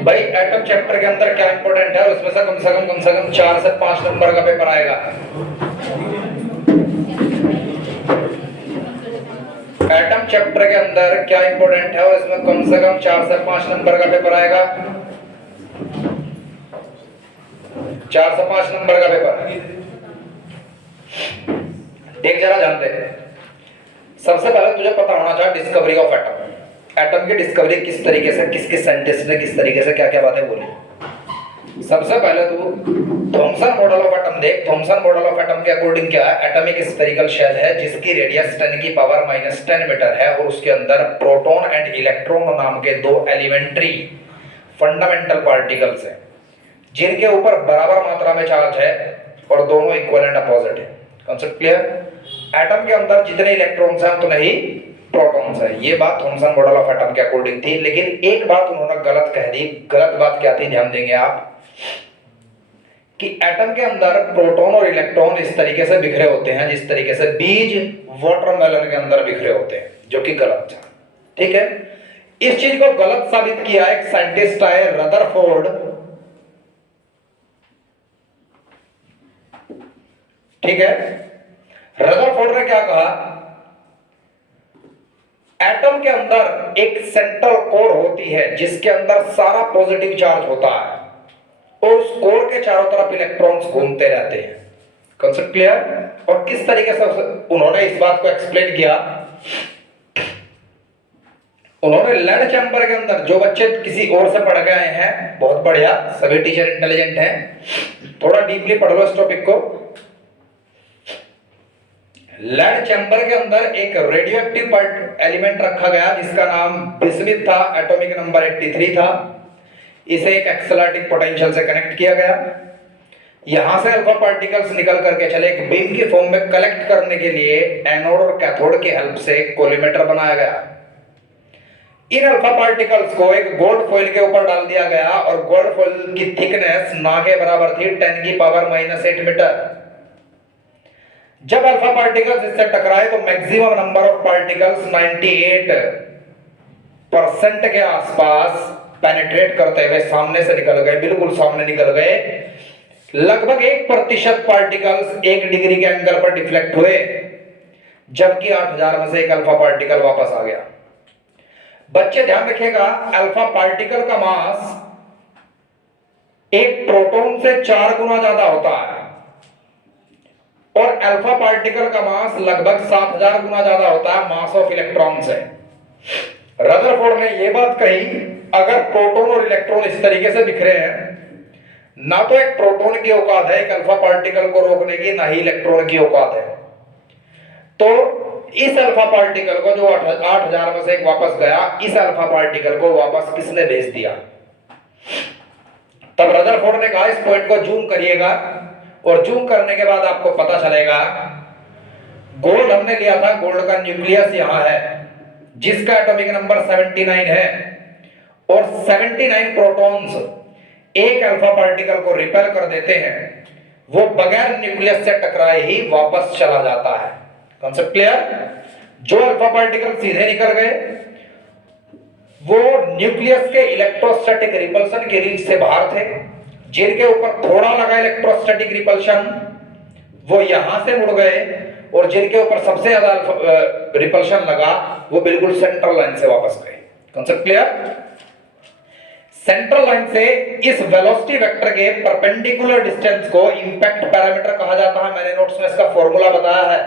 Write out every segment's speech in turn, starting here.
भाई atom chapter के अंदर क्या इंपॉर्टेंट है, उसमें से कम से कम 4 से 5 नंबर का पेपर आएगा। एटम चैप्टर के अंदर क्या इंपॉर्टेंट है और इसमें कम से कम 4 से 5 नंबर का पेपर आएगा। 4 से 5 नंबर का पेपर देख जरा, जानते हैं। सबसे पहले तुझे पता होना चाहिए डिस्कवरी ऑफ एटम। एटम की डिस्कवरी किस तरीके से, किस किस साइंटिस्ट ने किस तरीके से क्या क्या बातें बोली। सबसे पहले तू थॉमसन मॉडल ऑफ एटम देख। थॉमसन मॉडल ऑफ एटम के अकॉर्डिंग क्या है, एटम एक स्फेरिकल शेल है जिसकी रेडियस 10 की पावर -10 मीटर है और उसके अंदर प्रोटॉन एंड इलेक्ट्रॉन नाम के दो एलिमेंट्री फंडामेंटल पार्टिकल्स हैं जिनके ऊपर बराबर मात्रा में चार्ज है और दोनों इक्वल एंड अपोजिट है। Concept clear. एटम के अंदर जितने इलेक्ट्रॉन्स हैं उतने ही प्रोटॉन्स है। ये बात थॉमसन मॉडल ऑफ एटम के अकॉर्डिंग थी, लेकिन एक बात उन्होंने गलत कह दी। गलत बात क्या थी, ध्यान देंगे आप, कि एटम के अंदर प्रोटॉन और इलेक्ट्रॉन इस तरीके से बिखरे होते हैं जिस तरीके से बीज वाटरमेलन के अंदर बिखरे होते हैं, जो कि गलत था। ठीक है, इस चीज को गलत साबित किया एक साइंटिस्ट आए रदरफोर्ड। ठीक है, रदरफोर्ड ने क्या कहा, एटम के अंदर एक सेंट्रल कोर होती है जिसके अंदर सारा पॉजिटिव चार्ज होता है और उस कोर के चारों तरफ इलेक्ट्रॉन्स घूमते रहते हैं। Concept clear. और किस तरीके से उन्होंने इस बात को एक्सप्लेन किया, उन्होंने लेड चैम्बर के अंदर, जो बच्चे किसी और से पढ़ के आए हैं बहुत बढ़िया, सभी टीचर इंटेलिजेंट हैं, थोड़ा डीपली पढ़ लो इस टॉपिक को। लेड चैम्बर के अंदर एक रेडियोएक्टिव एलिमेंट रखा गया जिसका नाम बिस्मिथ था, एटॉमिक नंबर 83 था। इसे एक एक्सेलरेटिंग पोटेंशियल से कनेक्ट किया गया। यहां से अल्फा पार्टिकल्स निकल करके चले एक बीम की फॉर्म में कलेक्ट करने के लिए एनोड और कैथोड की हेल्प से कोलिमेटर बनाया गया। इन अल्फा पार्टिकल्स को एक गोल्ड फॉइल के ऊपर डाल दिया गया और गोल्ड फॉइल की थिकनेस ना के बराबर थी 10 की पावर -8 मीटर। जब अल्फा पार्टिकल्स इससे टकराए तो मैक्सिमम नंबर ऑफ पार्टिकल्स 98% के आसपास पेनिट्रेट करते हुए सामने से निकल गए, बिल्कुल सामने निकल गए। लगभग 1% पार्टिकल्स 1 डिग्री के एंगल पर डिफ्लेक्ट हुए, जबकि 8000 में से एक अल्फा पार्टिकल वापस आ गया। बच्चे ध्यान रखिएगा, अल्फा पार्टिकल का मास एक प्रोटॉन से 4 गुना ज्यादा होता है और अल्फा पार्टिकल का मास लगभग 7000 गुना ज्यादा होता है मास ऑफ इलेक्ट्रॉन से। रदरफोर्ड ने यह बात कही, अगर प्रोटॉन और इलेक्ट्रॉन इस तरीके से बिखरे हैं, ना तो एक प्रोटॉन की औकात है एक अल्फा पार्टिकल को रोकने की, ना ही इलेक्ट्रॉन की औकात है। तो इस अल्फा पार्टिकल को जो 8000 में से एक वापस गया, इस अल्फा पार्टिकल को वापस किसने भेज दिया। तब रदरफोर्ड ने कहा इस पॉइंट को जूम करिएगा और जूम करने के बाद आपको पता चलेगा, गोल्ड हमने लिया था, गोल्ड का न्यूक्लियस यहां है जिसका एटॉमिक नंबर 79 है और 79 प्रोटॉन्स एक अल्फा पार्टिकल को रिपेल कर देते हैं, वो बगैर न्यूक्लियस से टकराए ही वापस चला जाता है। Concept clear. जो अल्फा पार्टिकल सीधे निकल गए वो न्यूक्लियस के इलेक्ट्रोस्टैटिक रिपल्शन की रेंज से बाहर थे, जिनके ऊपर थोड़ा लगा इलेक्ट्रोस्टैटिक रिपल्शन वो यहां से मुड़ गए और जिनके ऊपर सबसे ज्यादा रिपल्शन लगा वो बिल्कुल सेंट्रल लाइन से वापस गए। Concept clear. सेंट्रल लाइन से इस वेलोसिटी वेक्टर के परपेंडिकुलर डिस्टेंस को इंपैक्ट पैरामीटर कहा जाता है। मैंने नोट्स में इसका फॉर्मूला बताया है,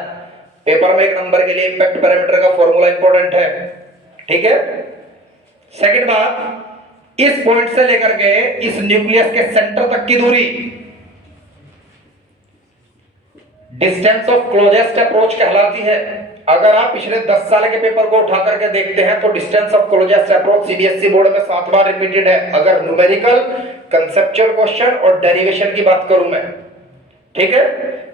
पेपर में 1 नंबर के लिए इंपैक्ट पैरामीटर का फॉर्मूला इंपॉर्टेंट है। ठीक है। सेकंड बात, इस पॉइंट से लेकर के इस न्यूक्लियस के सेंटर तक की दूरी डिस्टेंस ऑफ क्लोजेस्ट अप्रोच कहलाती है। अगर आप पिछले 10 साल के पेपर को उठा करके देखते हैं तो distance of closest approach CBSE board में 7 बार रिपीटेड है। अगर न्यूमेरिकल, कंसेप्चुअल क्वेश्चन और डेरिवेशन की बात करूं मैं, ठीक है,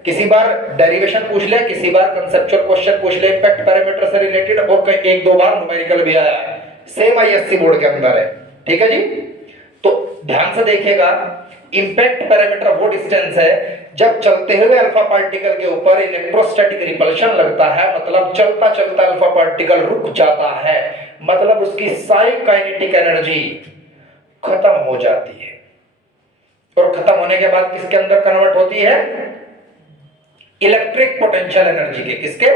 किसी बार डेरिवेशन पूछ ले, किसी बार कंसेप्चुअल क्वेश्चन पूछ ले इंपैक्ट पैरामीटर से रिलेटेड, और 1-2 बार न्यूमेरिकल भी आया है, सेम आईएससी बोर्ड के अंदर है। ठीक है जी। तो ध्यान से देखिएगा, इंपैक्ट पैरामीटर वो डिस्टेंस है जब चलते हुए अल्फा पार्टिकल के ऊपर इलेक्ट्रोस्टैटिक रिपल्शन लगता है, मतलब चलता चलता अल्फा पार्टिकल रुक जाता है, मतलब उसकी साई काइनेटिक एनर्जी खत्म हो जाती है और खत्म होने के बाद किसके अंदर कन्वर्ट होती है? इलेक्ट्रिक पोटेंशियल एनर्जी के। किसके?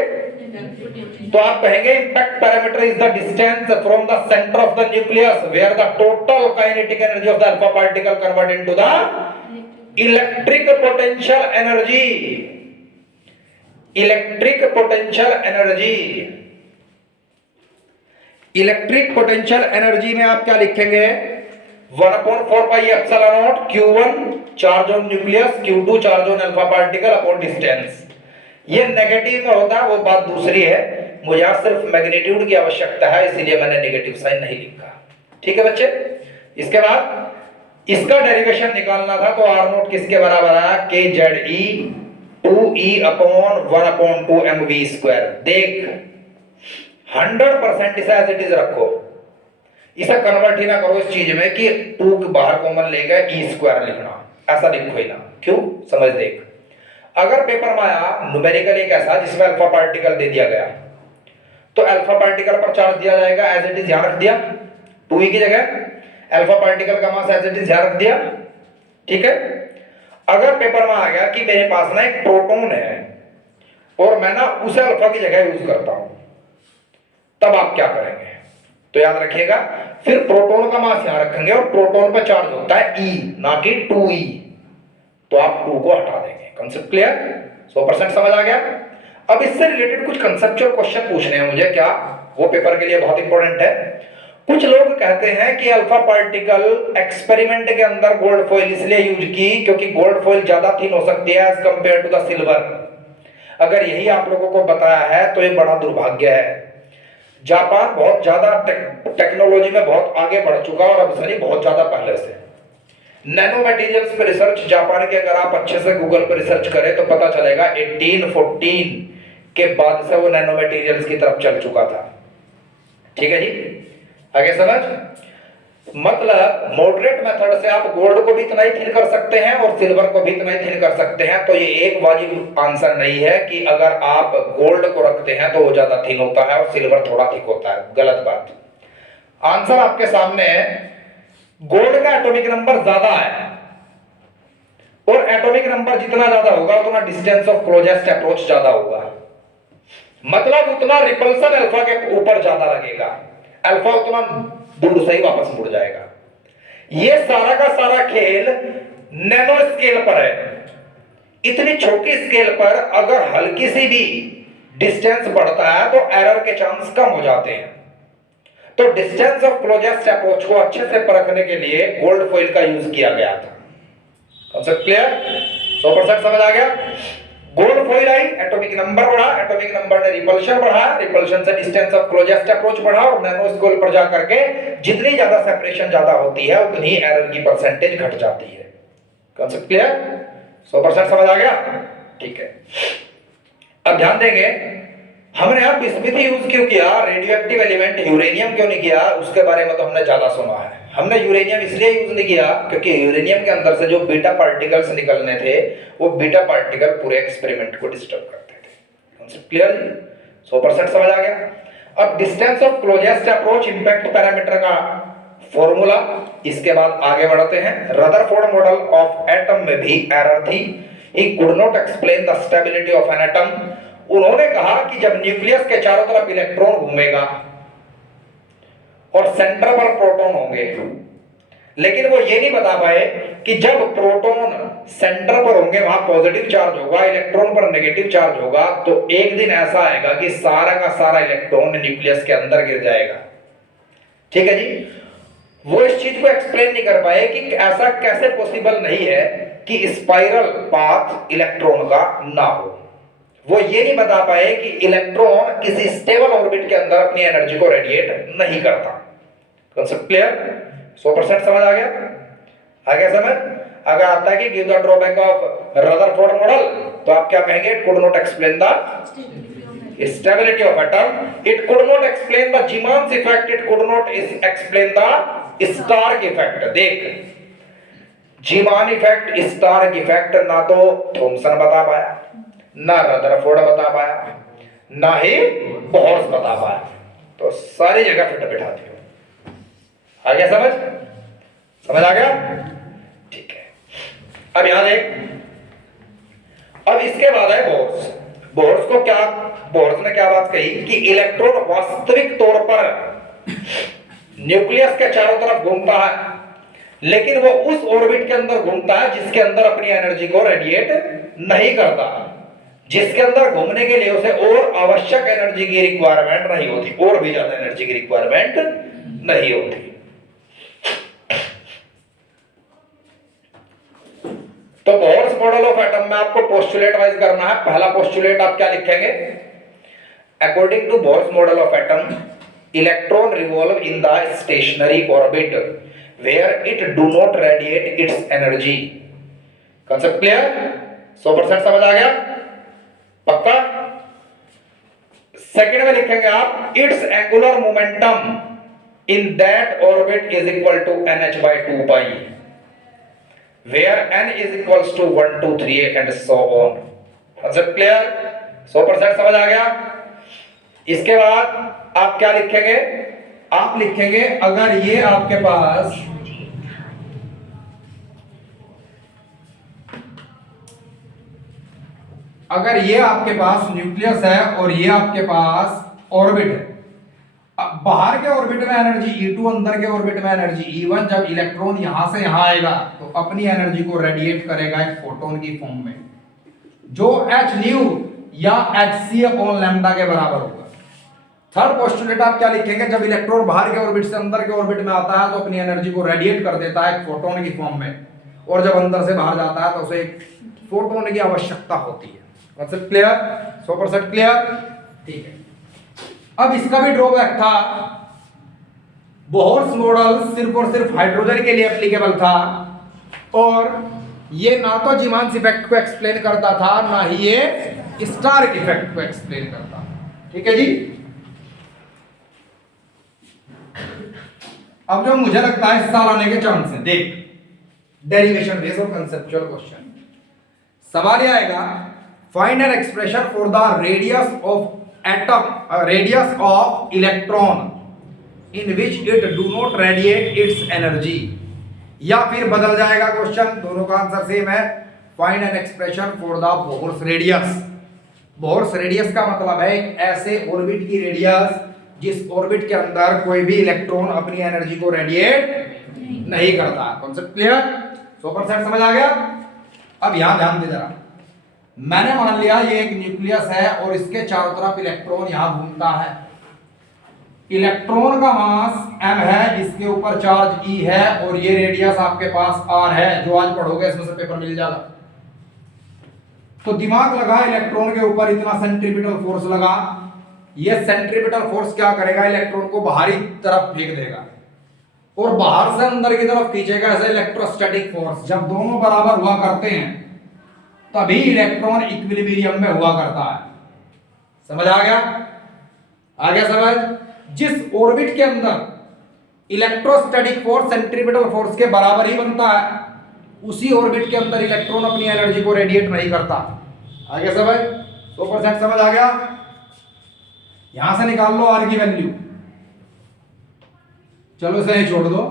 तो आप कहेंगे impact parameter is the distance from the centre of the nucleus where the total kinetic energy of the alpha particle convert into the electric potential energy. Electric potential energy, electric potential energy में आप क्या लिखेंगे? 1/4 pi epsilon naught Q1 charge on nucleus, Q2 charge on alpha particle upon distance. ये negative में होता है, वो बात दूसरी है। मुझे सिर्फ मैग्नीट्यूड की आवश्यकता है, इसीलिए मैंने नेगेटिव साइन नहीं लिखा। ठीक है बच्चे। इसके बाद इसका डेरिवेशन निकालना था, तो R नोट किसके बराबर है? KZE 2E upon 1/2 mv²। देख 100% इसे एज इट इज रखो, इसे कन्वर्ट ही ना करो इस चीज में कि 2 के बाहर कॉमन लेगा E² लिखना, ऐसा लिखो ही ना। क्यों? समझ देख, अगर पेपर में आया न्यूमेरिकल एक ऐसा जिसमें अल्फा पार्टिकल दे दिया गया, तो अल्फा पार्टिकल पर चार्ज दिया जाएगा एज इट इज, ध्यान रख दिया। 2E की जगह अल्फा पार्टिकल का मास एज इट इज, ध्यान रख दिया। ठीक है। अगर पेपर में आ गया कि मेरे पास ना एक प्रोटॉन है और मैं ना उसे अल्फा की जगह यूज करता हूं, तब आप क्या करेंगे? तो याद रखिएगा, फिर प्रोटॉन का मास यहां रखेंगे और प्रोटॉन पर चार्ज होता है E, ना कि 2E, तो आप 2 को हटा देंगे। Concept clear? 100% समझ आ गया। अब इससे रिलेटेड कुछ कंसेप्चुअल क्वेश्चन पूछने हैं मुझे, क्या वो पेपर के लिए बहुत इंपॉर्टेंट है। कुछ लोग कहते हैं कि अल्फा पार्टिकल एक्सपेरिमेंट के अंदर गोल्ड फॉइल इसलिए यूज की क्योंकि गोल्ड फॉइल ज्यादा थिन हो सकती है as compare to the silver. अगर यही आप लोगों को बताया है तो ये बड़ा दुर्भाग्य है। जापान बहुत ज्यादा टेक्नोलॉजी में बहुत आगे बढ़ चुका और अब सनी बहुत ज्यादा पहले से। नैनो मटेरियल्स पे रिसर्च जापान के अगर आप अच्छे से गूगल पे रिसर्च करें तो पता चलेगा 1814 के बाद से वो नैनो मटेरियल्स की तरफ चल चुका था। ठीक है जी, आगे समझ। मतलब मॉडरेट मेथड से आप गोल्ड को भी इतना ही थिन कर सकते हैं और सिल्वर को भी इतना ही थिन कर सकते हैं। तो ये एक वाजिब आंसर नहीं है कि अगर आप गोल्ड को रखते हैं तो वो ज्यादा थिन होता है और सिल्वर थोड़ा थिक होता है, गलत बात। आंसर आपके सामने है, गोल्ड का एटॉमिक नंबर ज्यादा है और एटॉमिक नंबर जितना ज्यादा होगा उतना डिस्टेंस ऑफ क्लोजेस्ट अप्रोच ज्यादा होगा। मतलब उतना रिपल्सन अल्फा के ऊपर ज्यादा लगेगा, अल्फा उतना दूर से ही वापस मुड़ जाएगा। ये सारा का सारा खेल नैनो स्केल पर है। इतनी छोटी स्केल पर अगर हल्की सी भी डिस्टेंस बढ़ता है तो एरर के चांस कम हो जाते हैं। तो डिस्टेंस ऑफ क्लोजेस्ट अप्रोच को अच्छे से परखने के लिए गोल्ड फॉइल का यूज किया गया था। Concept clear? 100% समझ आ गया। गोल्ड फॉइल आई, एटॉमिक नंबर बढ़ा, एटॉमिक नंबर ने रिपल्शन बढ़ा, रिपल्शन से डिस्टेंस ऑफ क्लोजेस्ट अप्रोच बढ़ा और नैनो स्केल पर जाकर के जितनी ज्यादा सेपरेशन ज्यादा होती है उतनी एरर की परसेंटेज घट जाती है। Concept clear? 100% समझ आ गया? ठीक है। अब ध्यान देंगे, हमने अब बिस्मिथ यूज क्यों किया, रेडियो एक्टिव एलिमेंट यूरेनियम क्यों नहीं किया, उसके बारे में तो हमने ज्यादा सुना है। हमने यूरेनियम इसलिए यूज नहीं किया क्योंकि यूरेनियम के अंदर से जो बीटा पार्टिकल्स निकलने थे वो बीटा पार्टिकल पूरे एक्सपेरिमेंट को डिस्टर्ब करते थे। कॉन्सेप्ट क्लियर जी? 100% समझ आ गया। अब distance of closest approach impact parameter का फॉर्मूला, इसके बाद आगे बढ़ते हैं। रदरफोर्ड मॉडल ऑफ एटम में भी एरर थी, he could not explain the stability of an atom. उन्होंने कहा कि जब न्यूक्लियस के चारों तरफ इलेक्ट्रॉन घूमेगा और सेंटर पर प्रोटॉन होंगे, लेकिन वो ये नहीं बता पाए कि जब प्रोटॉन सेंटर पर होंगे वहां पॉजिटिव चार्ज होगा, इलेक्ट्रॉन पर नेगेटिव चार्ज होगा, तो एक दिन ऐसा आएगा कि सारा का सारा इलेक्ट्रॉन न्यूक्लियस के अंदर गिर जाएगा। ठीक है जी। वो इस चीज को एक्सप्लेन नहीं कर पाए कि ऐसा कैसे पॉसिबल नहीं है कि स्पाइरल पाथ इलेक्ट्रॉन का ना हो। वो ये नहीं बता पाए कि इलेक्ट्रॉन किसी स्टेबल ऑर्बिट के अंदर अपनी एनर्जी को रेडिएट नहीं करता। Concept clear? 100% समझ आ गया? आ गया समझ? अगर आता है कि give the drawback of Rutherford model, तो आप क्या कहेंगे? It could not explain the stability of atom, it could not explain the Zeeman's effect, it could not explain the Stark effect. देख, जीमान इफेक्ट, स्टार्क इफेक्ट ना तो Thompson बता पाया, ना रदरफोर्ड बता पाया, ना ही बोह्रस बता पाया। तो सारी जगह फिट बिठाती हो। आ गया समझ? समझ आ गया? ठीक है, अब यहां देख, अब इसके बाद है बोर्स। बोर्स को क्या, बोर्स ने क्या बात कही कि इलेक्ट्रॉन वास्तविक तौर पर न्यूक्लियस के चारों तरफ घूमता है, लेकिन वो उस ऑर्बिट के अंदर घूमता है जिसके अंदर अपनी एनर्जी को रेडिएट नहीं करता, जिसके अंदर घूमने के लिए उसे और आवश्यक एनर्जी की रिक्वायरमेंट नहीं होती, और भी ज्यादा एनर्जी की रिक्वायरमेंट नहीं होती। तो बोर्स मॉडल ऑफ एटम में आपको पोस्टुलेट वाइज करना है। पहला पोस्टुलेट आप क्या लिखेंगे? According to Bohr's model of atom, electron revolve in the stationary orbit where it do not radiate its energy. Concept clear? 100% समझ आ गया? पक्का? सेकंड में लिखेंगे आप, its angular momentum in that orbit is equal to nh/2 pi, where n is equals to 1 2 3 and so on। Concept clear? 100% समझ आ गया? इसके बाद आप क्या लिखेंगे? आप लिखेंगे अगर ये आपके पास न्यूक्लियस है और ये आपके पास ऑर्बिट है, बाहर के ऑर्बिट में एनर्जी E2, अंदर के ऑर्बिट में एनर्जी E1। जब इलेक्ट्रॉन यहां से यहां आएगा तो अपनी एनर्जी को रेडिएट करेगा एक फोटोन की फॉर्म में, जो h न्यू या hc अपॉन लैम्डा के बराबर होगा। थर्ड पोस्टुलेट आप क्या लिखेंगे? जब इलेक्ट्रॉन बाहर के ऑर्बिट से अंदर के ऑर्बिट में आता है तो अपनी एनर्जी को रेडिएट कर देता है एक फोटोन की फॉर्म में, और जब अंदर से बाहर जाता है तो उसे एक फोटोन की आवश्यकता होती है। Concept clear? 100% क्लियर? ठीक है। अब इसका भी ड्रॉबैक था, बोहर्स मॉडल सिर्फ और सिर्फ हाइड्रोजन के लिए एप्लीकेबल था, और ये ना तो जीमांस इफेक्ट को एक्सप्लेन करता था, ना ही ये स्टार्क इफेक्ट को एक्सप्लेन करता। ठीक है जी। अब जो मुझे लगता है इस साल आने के चांस है, देख, डेरिवेशन बेस्ड और कंसेप्चुअल क्वेश्चन। सवाल ये आएगा, find an expression for the radius of atom radius of electron in which it do not radiate its energy। या फिर बदल जाएगा क्वेश्चन, दोनों का आंसर सेम है, find an expression for the Bohr's radius. Bohr's radius का मतलब है एक ऐसे ऑर्बिट की रेडियस जिस ऑर्बिट के अंदर कोई भी इलेक्ट्रॉन अपनी एनर्जी को रेडिएट नहीं करता। Concept clear? 100% समझ आ गया? अब यहां ध्यान दे जरा, मैंने मान लिया ये एक न्यूक्लियस है और इसके चारों तरफ इलेक्ट्रॉन यहां घूमता है। इलेक्ट्रॉन का मास m है, इसके ऊपर चार्ज E है, और ये रेडियस आपके पास r है, जो आज पढ़ोगे इसमें से पेपर मिल जाएगा। तो दिमाग लगा, इलेक्ट्रॉन के ऊपर इतना सेंट्रीपिटल फोर्स लगा, ये सेंट्रीपिटल फोर्स क्या करेगा? इलेक्ट्रॉन को बाहरी तरफ फेंक देगा और बाहर से अंदर की तरफ खींचेगा, ऐसे इलेक्ट्रोस्टैटिक फोर्स। जब दोनों बराबर हुआ करते हैं तभी इलेक्ट्रॉन इक्विलिब्रियम में हुआ करता है। समझ आ गया? आ गया समझ? जिस ऑर्बिट के अंदर इलेक्ट्रोस्टैटिक फोर्स सेंट्रीपिटल फोर्स के बराबर ही बनता है, उसी ऑर्बिट के अंदर इलेक्ट्रॉन अपनी एनर्जी को रेडिएट नहीं करता। आ गया समझ? 100% समझ आ गया? यहां से निकाल लो आर की वैल्यू, चलो इसे ही छोड़ दो,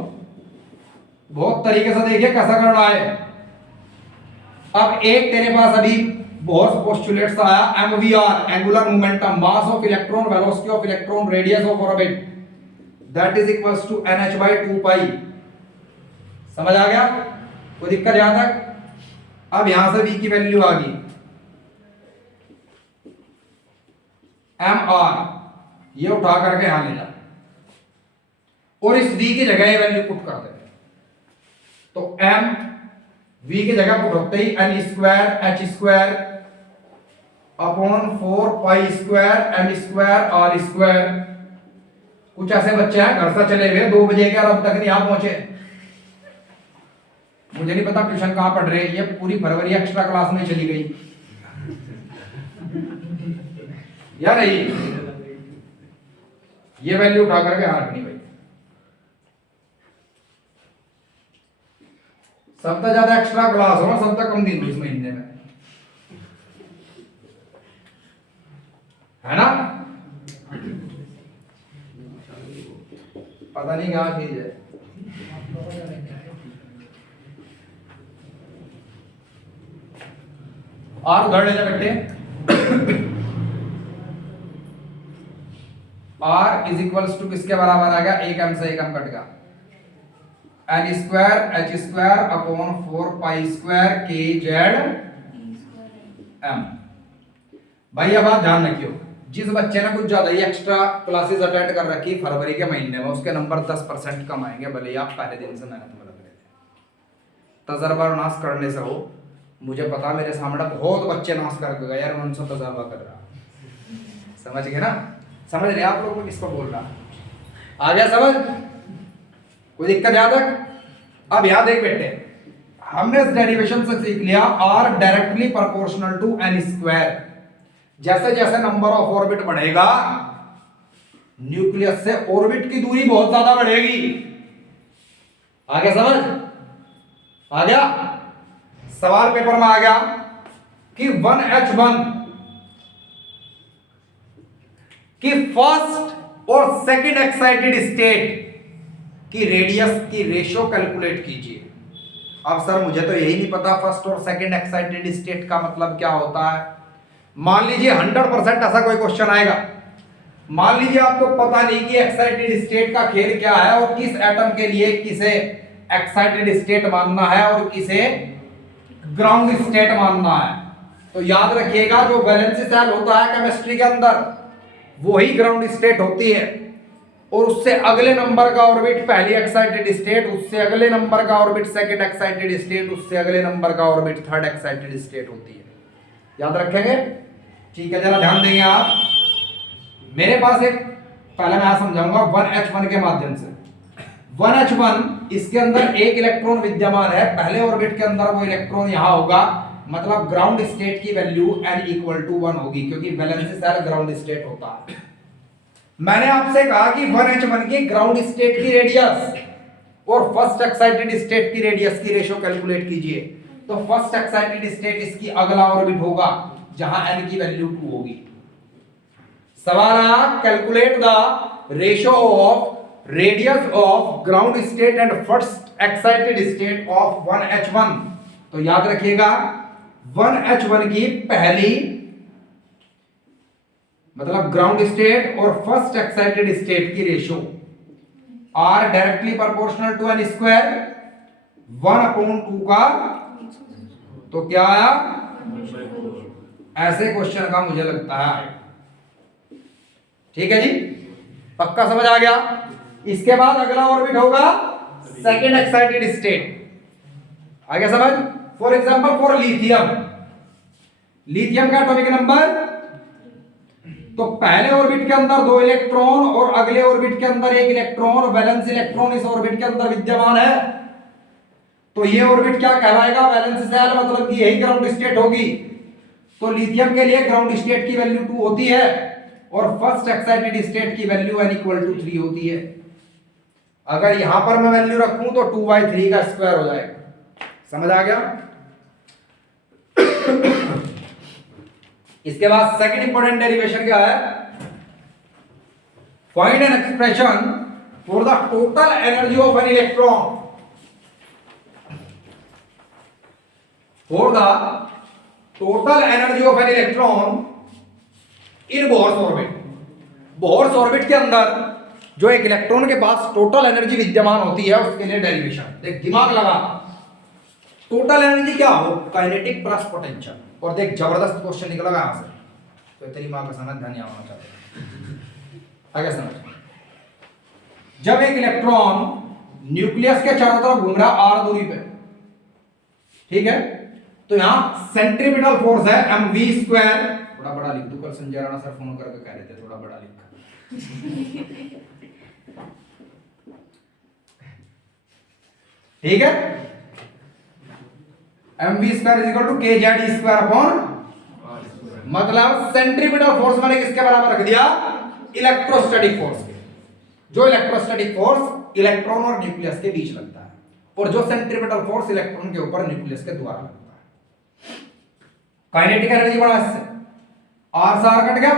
बहुत तरीके से देखिए कैसा करना है। अब एक तेरे पास अभी बोहर्स पोस्टुलेट्स आया, MVR angular momentum, mass of electron, velocity of electron, radius of orbit, that is equals to nh/2 pi. समझ आ गया? कोई दिक्कत यहां तक? अब यहां से V की वैल्यू आ गई, mr, ये उठा करके यहां ले जा, और इस V की जगह ये वैल्यू पुट कर दे, तो m V की जगह पुट होते ही n² h² upon 4 pi square m² r²। कुछ ऐसे बच्चे हैं घर से चले हुए 2 बजे के और अब तक नहीं यहां पहुंचे। मुझे नहीं पता ट्यूशन कहां पढ़ रहे हैं, ये पूरी फरवरी एक्स्ट्रा क्लास में चली गई या नहीं? ये वैल्यू उठा करके यहां रखनी भाई। सबसे ज्यादा एक्स्ट्रा क्लास हो, सबसे कम दिन इस महीने में, है ना? पता नहीं क्या चीज है। आर उधर ले जा बेटे। आर इज इक्वल्स टू किसके बराबर आ गया, एक एम से एक एम कट गया, n square h square upon 4 pi square k Z m. भाई अब आप ध्यान रखियो, जिस बच्चे ने कुछ ज्यादा ही एक्स्ट्रा क्लासेस अटेंड कर रखी फरवरी के महीने में, उसके नंबर 10% कम आएंगे, भले ही आप पहले दिन से मेहनत में लग रहे थे। तजर्बा नाश करने से हो, मुझे पता मेरे सामने बहुत बच्चे नाश करके गए यार, मैं उनसे तजर्बा कर रहा। समझ गए ना, समझ रहे आप लोग को किसको बोल रहा, आ गया समझ, कोई दिक्कत याद तक। अब याद देख बेटे, हमने इस डेरिवेशन से सीख लिया r directly proportional to n square. जैसे जैसे नंबर ऑफ ऑर्बिट बढ़ेगा, न्यूक्लियस से ऑर्बिट की दूरी बहुत ज्यादा बढ़ेगी। आ गया समझ, आ गया। सवाल पेपर में आ गया कि 1h1 कि फर्स्ट और सेकंड एक्साइटेड स्टेट की रेडियस की रेशियो कैलकुलेट कीजिए। अब सर मुझे तो यही नहीं पता फर्स्ट और सेकंड एक्साइटेड स्टेट का मतलब क्या होता है। मान लीजिए 100% ऐसा कोई क्वेश्चन आएगा, मान लीजिए आपको पता नहीं कि एक्साइटेड स्टेट का खेल क्या है और किस एटम के लिए किसे एक्साइटेड स्टेट मानना है और किसे ग्राउंड स्टेट मानना है। तो याद रखिएगा, जो वैलेंसी सेल होता है केमिस्ट्री के अंदर, वही ग्राउंड स्टेट होती है, और उससे अगले नंबर का ऑर्बिट पहली एक्साइटेड स्टेट, उससे अगले नंबर का ऑर्बिट सेकंड एक्साइटेड स्टेट, उससे अगले नंबर का ऑर्बिट थर्ड एक्साइटेड स्टेट होती है। याद रखेंगे, ठीक है। जरा ध्यान देंगे आप, मेरे पास एक, पहले मैं समझाऊंगा 1h1 के माध्यम से। 1h1 इसके अंदर एक इलेक्ट्रॉन विद्यमान है, पहले ऑर्बिट के अंदर वो इलेक्ट्रॉन यहां होगा, मतलब ग्राउंड स्टेट की वैल्यू n इक्वल टू 1 होगी, क्योंकि वैलेंसी सेल ग्राउंड स्टेट होता है। मैंने आपसे कहा कि 1h1 की ग्राउंड स्टेट की रेडियस और फर्स्ट एक्साइटेड स्टेट की रेडियस की रेशियो कैलकुलेट कीजिए। तो फर्स्ट एक्साइटेड स्टेट इसकी अगला ऑर्बिट होगा जहां n की वैल्यू 2 होगी। सवाल आया calculate the ratio of radius of ground state and first excited state of 1h1। तो याद रखिएगा 1h1 की पहली मतलब ग्राउंड स्टेट और फर्स्ट एक्साइटेड स्टेट की ratio r directly proportional to n square 1/2 का, तो क्या आया, ऐसे क्वेश्चन का मुझे लगता है। ठीक है जी, पक्का समझ आ गया। इसके बाद अगला ऑर्बिट होगा सेकंड एक्साइटेड स्टेट, आ गया समझ। For example for lithium, lithium का एटॉमिक नंबर, तो पहले ऑर्बिट के अंदर 2 इलेक्ट्रॉन और अगले ऑर्बिट के अंदर 1 इलेक्ट्रॉन, वैलेंस इलेक्ट्रॉन इस ऑर्बिट के अंदर विद्यमान है। तो ये ऑर्बिट क्या कहलाएगा, वैलेंस सेल, मतलब कि यही ग्राउंड स्टेट होगी। तो लिथियम के लिए ग्राउंड स्टेट की वैल्यू 2 होती है और फर्स्ट एक्साइटेड स्टेट की वैल्यू n इक्वल टू 3 होती है। अगर यहां पर मैं वैल्यू रखूं तो 2/3 का स्क्वायर हो जाएगा। समझ आ गया। इसके बाद सेकंड इंपॉर्टेंट डेरिवेशन क्या है, find an expression for the total energy of an electron for the total energy of an electron in Bohr's orbit। Bohr's orbit के अंदर जो एक इलेक्ट्रॉन के पास टोटल एनर्जी विद्यमान होती है, उसके लिए डेरिवेशन देख, दिमाग लगा। टोटल एनर्जी क्या हो, काइनेटिक प्लस पोटेंशियल। और देख जबरदस्त क्वेश्चन निकला यहां से, तो तेरी मां का समझ ध्यान आना चाहिए। आगे समझ, जब एक इलेक्ट्रॉन न्यूक्लियस के चारों तरफ घूम रहा r दूरी पे, ठीक है, तो यहां सेंट्रीपिटल फोर्स है mv²। थोड़ा बड़ा लिख दो, कल संजय राणा सर फोन करके कह रहे थे थोड़ा बड़ा लिख। ठीक है, mv² = kz² अपॉन, मतलब सेंट्रीपिटल फोर्स मैंने किसके बराबर रख दिया, इलेक्ट्रोस्टैटिक फोर्स के। जो इलेक्ट्रोस्टैटिक फोर्स इलेक्ट्रॉन और न्यूक्लियस के बीच लगता है, और जो सेंट्रीपिटल फोर्स इलेक्ट्रॉन के ऊपर न्यूक्लियस के द्वारा लगता है। काइनेटिक एनर्जी बढ़ा इससे, आर से आर कट गया,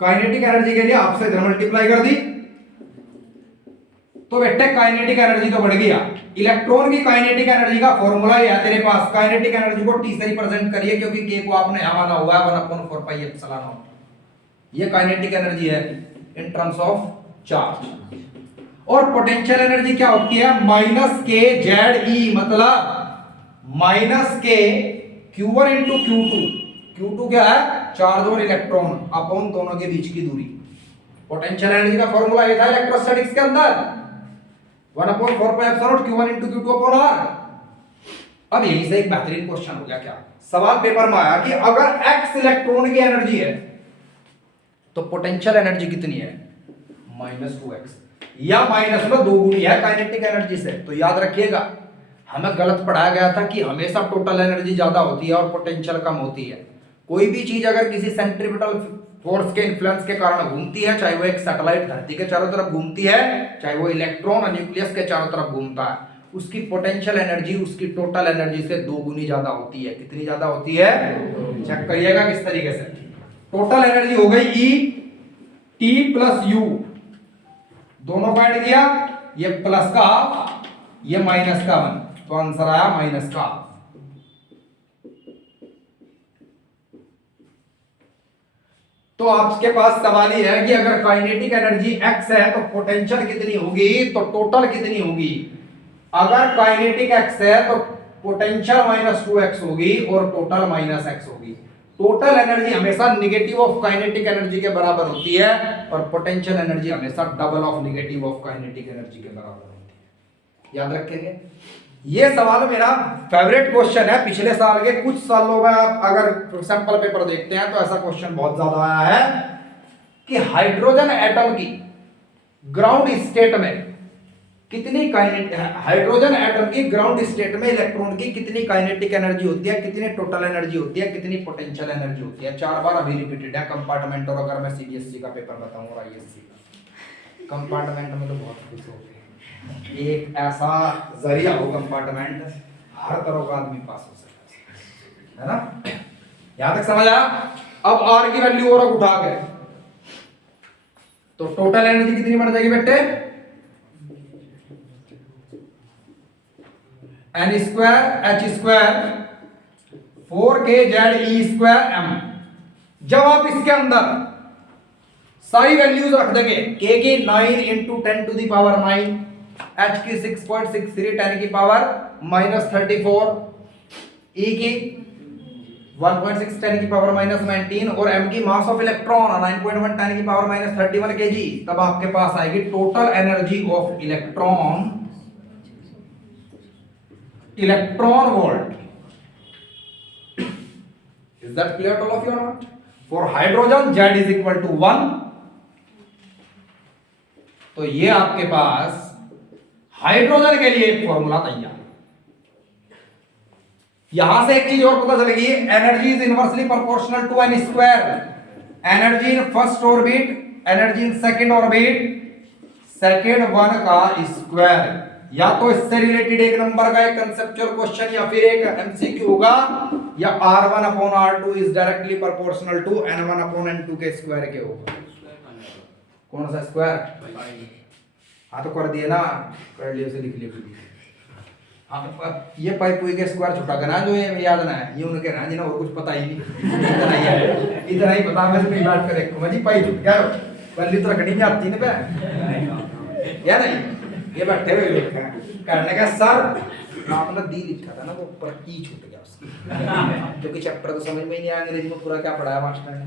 काइनेटिक एनर्जी के लिए आपसे इधर मल्टीप्लाई कर दी, तो बेटे काइनेटिक एनर्जी तो बढ़ गया। इलेक्ट्रॉन की काइनेटिक एनर्जी का फॉर्मूला है तेरे पास। काइनेटिक एनर्जी को T से रिप्रेजेंट करिए क्योंकि K को आपने यहां माना हुआ है 1/4 पाई एप्सिलॉन नॉट। ये काइनेटिक एनर्जी है इन टर्म्स ऑफ चार्ज। और पोटेंशियल एनर्जी क्या होती है? -kZe, मतलब -k Q1 × Q2। Q2 क्या है? चार्ज और इलेक्ट्रॉन अपॉन दोनों के बीच की दूरी। पोटेंशियल एनर्जी का फॉर्मूला ये था इलेक्ट्रोस्टैटिक्स के अंदर 1/4 pi epsilon naught Q1 × Q2 upon R। अब यहीं से एक बेहतरीन क्वेश्चन हो गया। क्या सवाल पेपर में आया कि अगर x इलेक्ट्रॉन की एनर्जी है तो पोटेंशियल एनर्जी कितनी है? -2x, या माइनस में 2 गुनी है काइनेटिक एनर्जी से। तो याद रखिएगा हमें गलत पढ़ाया गया था कि हमेशा टोटल एनर्जी ज्यादा होती है और पोटेंशियल कम होती है। कोई भी चीज अगर किसी सेंट्रीपिटल फोर्स के इन्फ्लुएंस के कारण घूमती है, चाहे वो एक सैटेलाइट धरती के चारों तरफ घूमती है, चाहे वो इलेक्ट्रॉन न्यूक्लियस के चारों तरफ घूमता है, उसकी पोटेंशियल एनर्जी उसकी टोटल एनर्जी से 2 गुनी ज्यादा होती है। कितनी ज्यादा होती है? चेक करिएगा किस तरीके से। टोटल एनर्जी हो गई E T + U, दोनों को ऐड किया, ये प्लस का ये माइनस का 1, तो आंसर आया माइनस का। तो आपके पास सवाल ये है कि अगर काइनेटिक एनर्जी x है तो पोटेंशियल कितनी होगी, तो टोटल कितनी होगी? अगर काइनेटिक x है तो पोटेंशियल -2x होगी और टोटल -x होगी। टोटल एनर्जी हमेशा नेगेटिव ऑफ काइनेटिक एनर्जी के बराबर होती है और पोटेंशियल एनर्जी हमेशा double of negative of kinetic energy के बराबर होती है। याद रखेंगे। ये सवाल मेरा फेवरेट क्वेश्चन है। पिछले साल के कुछ सालों में आप अगर सैंपल पेपर देखते हैं तो ऐसा क्वेश्चन बहुत ज्यादा आया है कि हाइड्रोजन एटम की ग्राउंड स्टेट में कितनी हाइड्रोजन एटम की ग्राउंड स्टेट में इलेक्ट्रॉन की कितनी काइनेटिक एनर्जी होती है, कितनी टोटल एनर्जी होती है, कितनी पोटेंशियल एनर्जी होती है। 4 बार अभी रिपीटेड है कंपार्टमेंट। और अगर मैं सीबीएसई का पेपर बताऊं और आईएससी का, कंपार्टमेंट में तो बहुत खुश हो गए। एक ऐसा जरिया हो कंपार्टमेंट, हर तरह का आदमी पास हो सकता है ना। यहां तक समझ आया? अब आर की वैल्यू और उठा के तो टोटल एनर्जी कितनी बढ़ जाएगी बेटे? n² h² 4kZe²m। जब आप इसके अंदर सारी वैल्यूज रख देंगे, k की 9 × 10⁻⁹, h की 6.63 10⁻−34, e की 1.6 10⁻−19 और m की मास ऑफ इलेक्ट्रॉन 9.1 10⁻31 kg, तब आपके पास आएगी total energy of electron volt. Is that clear to all of you or not? For hydrogen Z = 1। तो ये आपके पास हाइड्रोजन के लिए एक फॉर्मूला तैयार। यहां से एक चीज और पता चलेगी, energy is inversely proportional to n²। Energy in first orbit, energy in second orbit, second 1 का स्क्वायर। या तो इससे रिलेटेड एक नंबर का एक कंसेप्चुअल क्वेश्चन या फिर एक एमसीक्यू होगा, या R1/R2 is directly proportional to N1/N2 के स्क्वायर के होगा। कौन सा स्क्वायर? हाँ तो कर दिए ना, कर लिए उसे लिख लिया। हाँ ये पाइप के स्क्वायर छुटा करना जो ये याद ना है, ये उनके ना जिन्हें और कुछ पता ही नहीं, इतना ही पता। मैं भी बात करे मजी पाइप छुट गया, वैल्यू तो रखनी नहीं आती ना पे, या नहीं? ये बैठे हुए लोग करने का सर आपने दी लिखा था ना, वो ऊपर ई छूट गया उसकी, क्योंकि चैप्टर तो समझ में ही नहीं आया अंग्रेजी में पूरा क्या पढ़ाया मास्टर ने।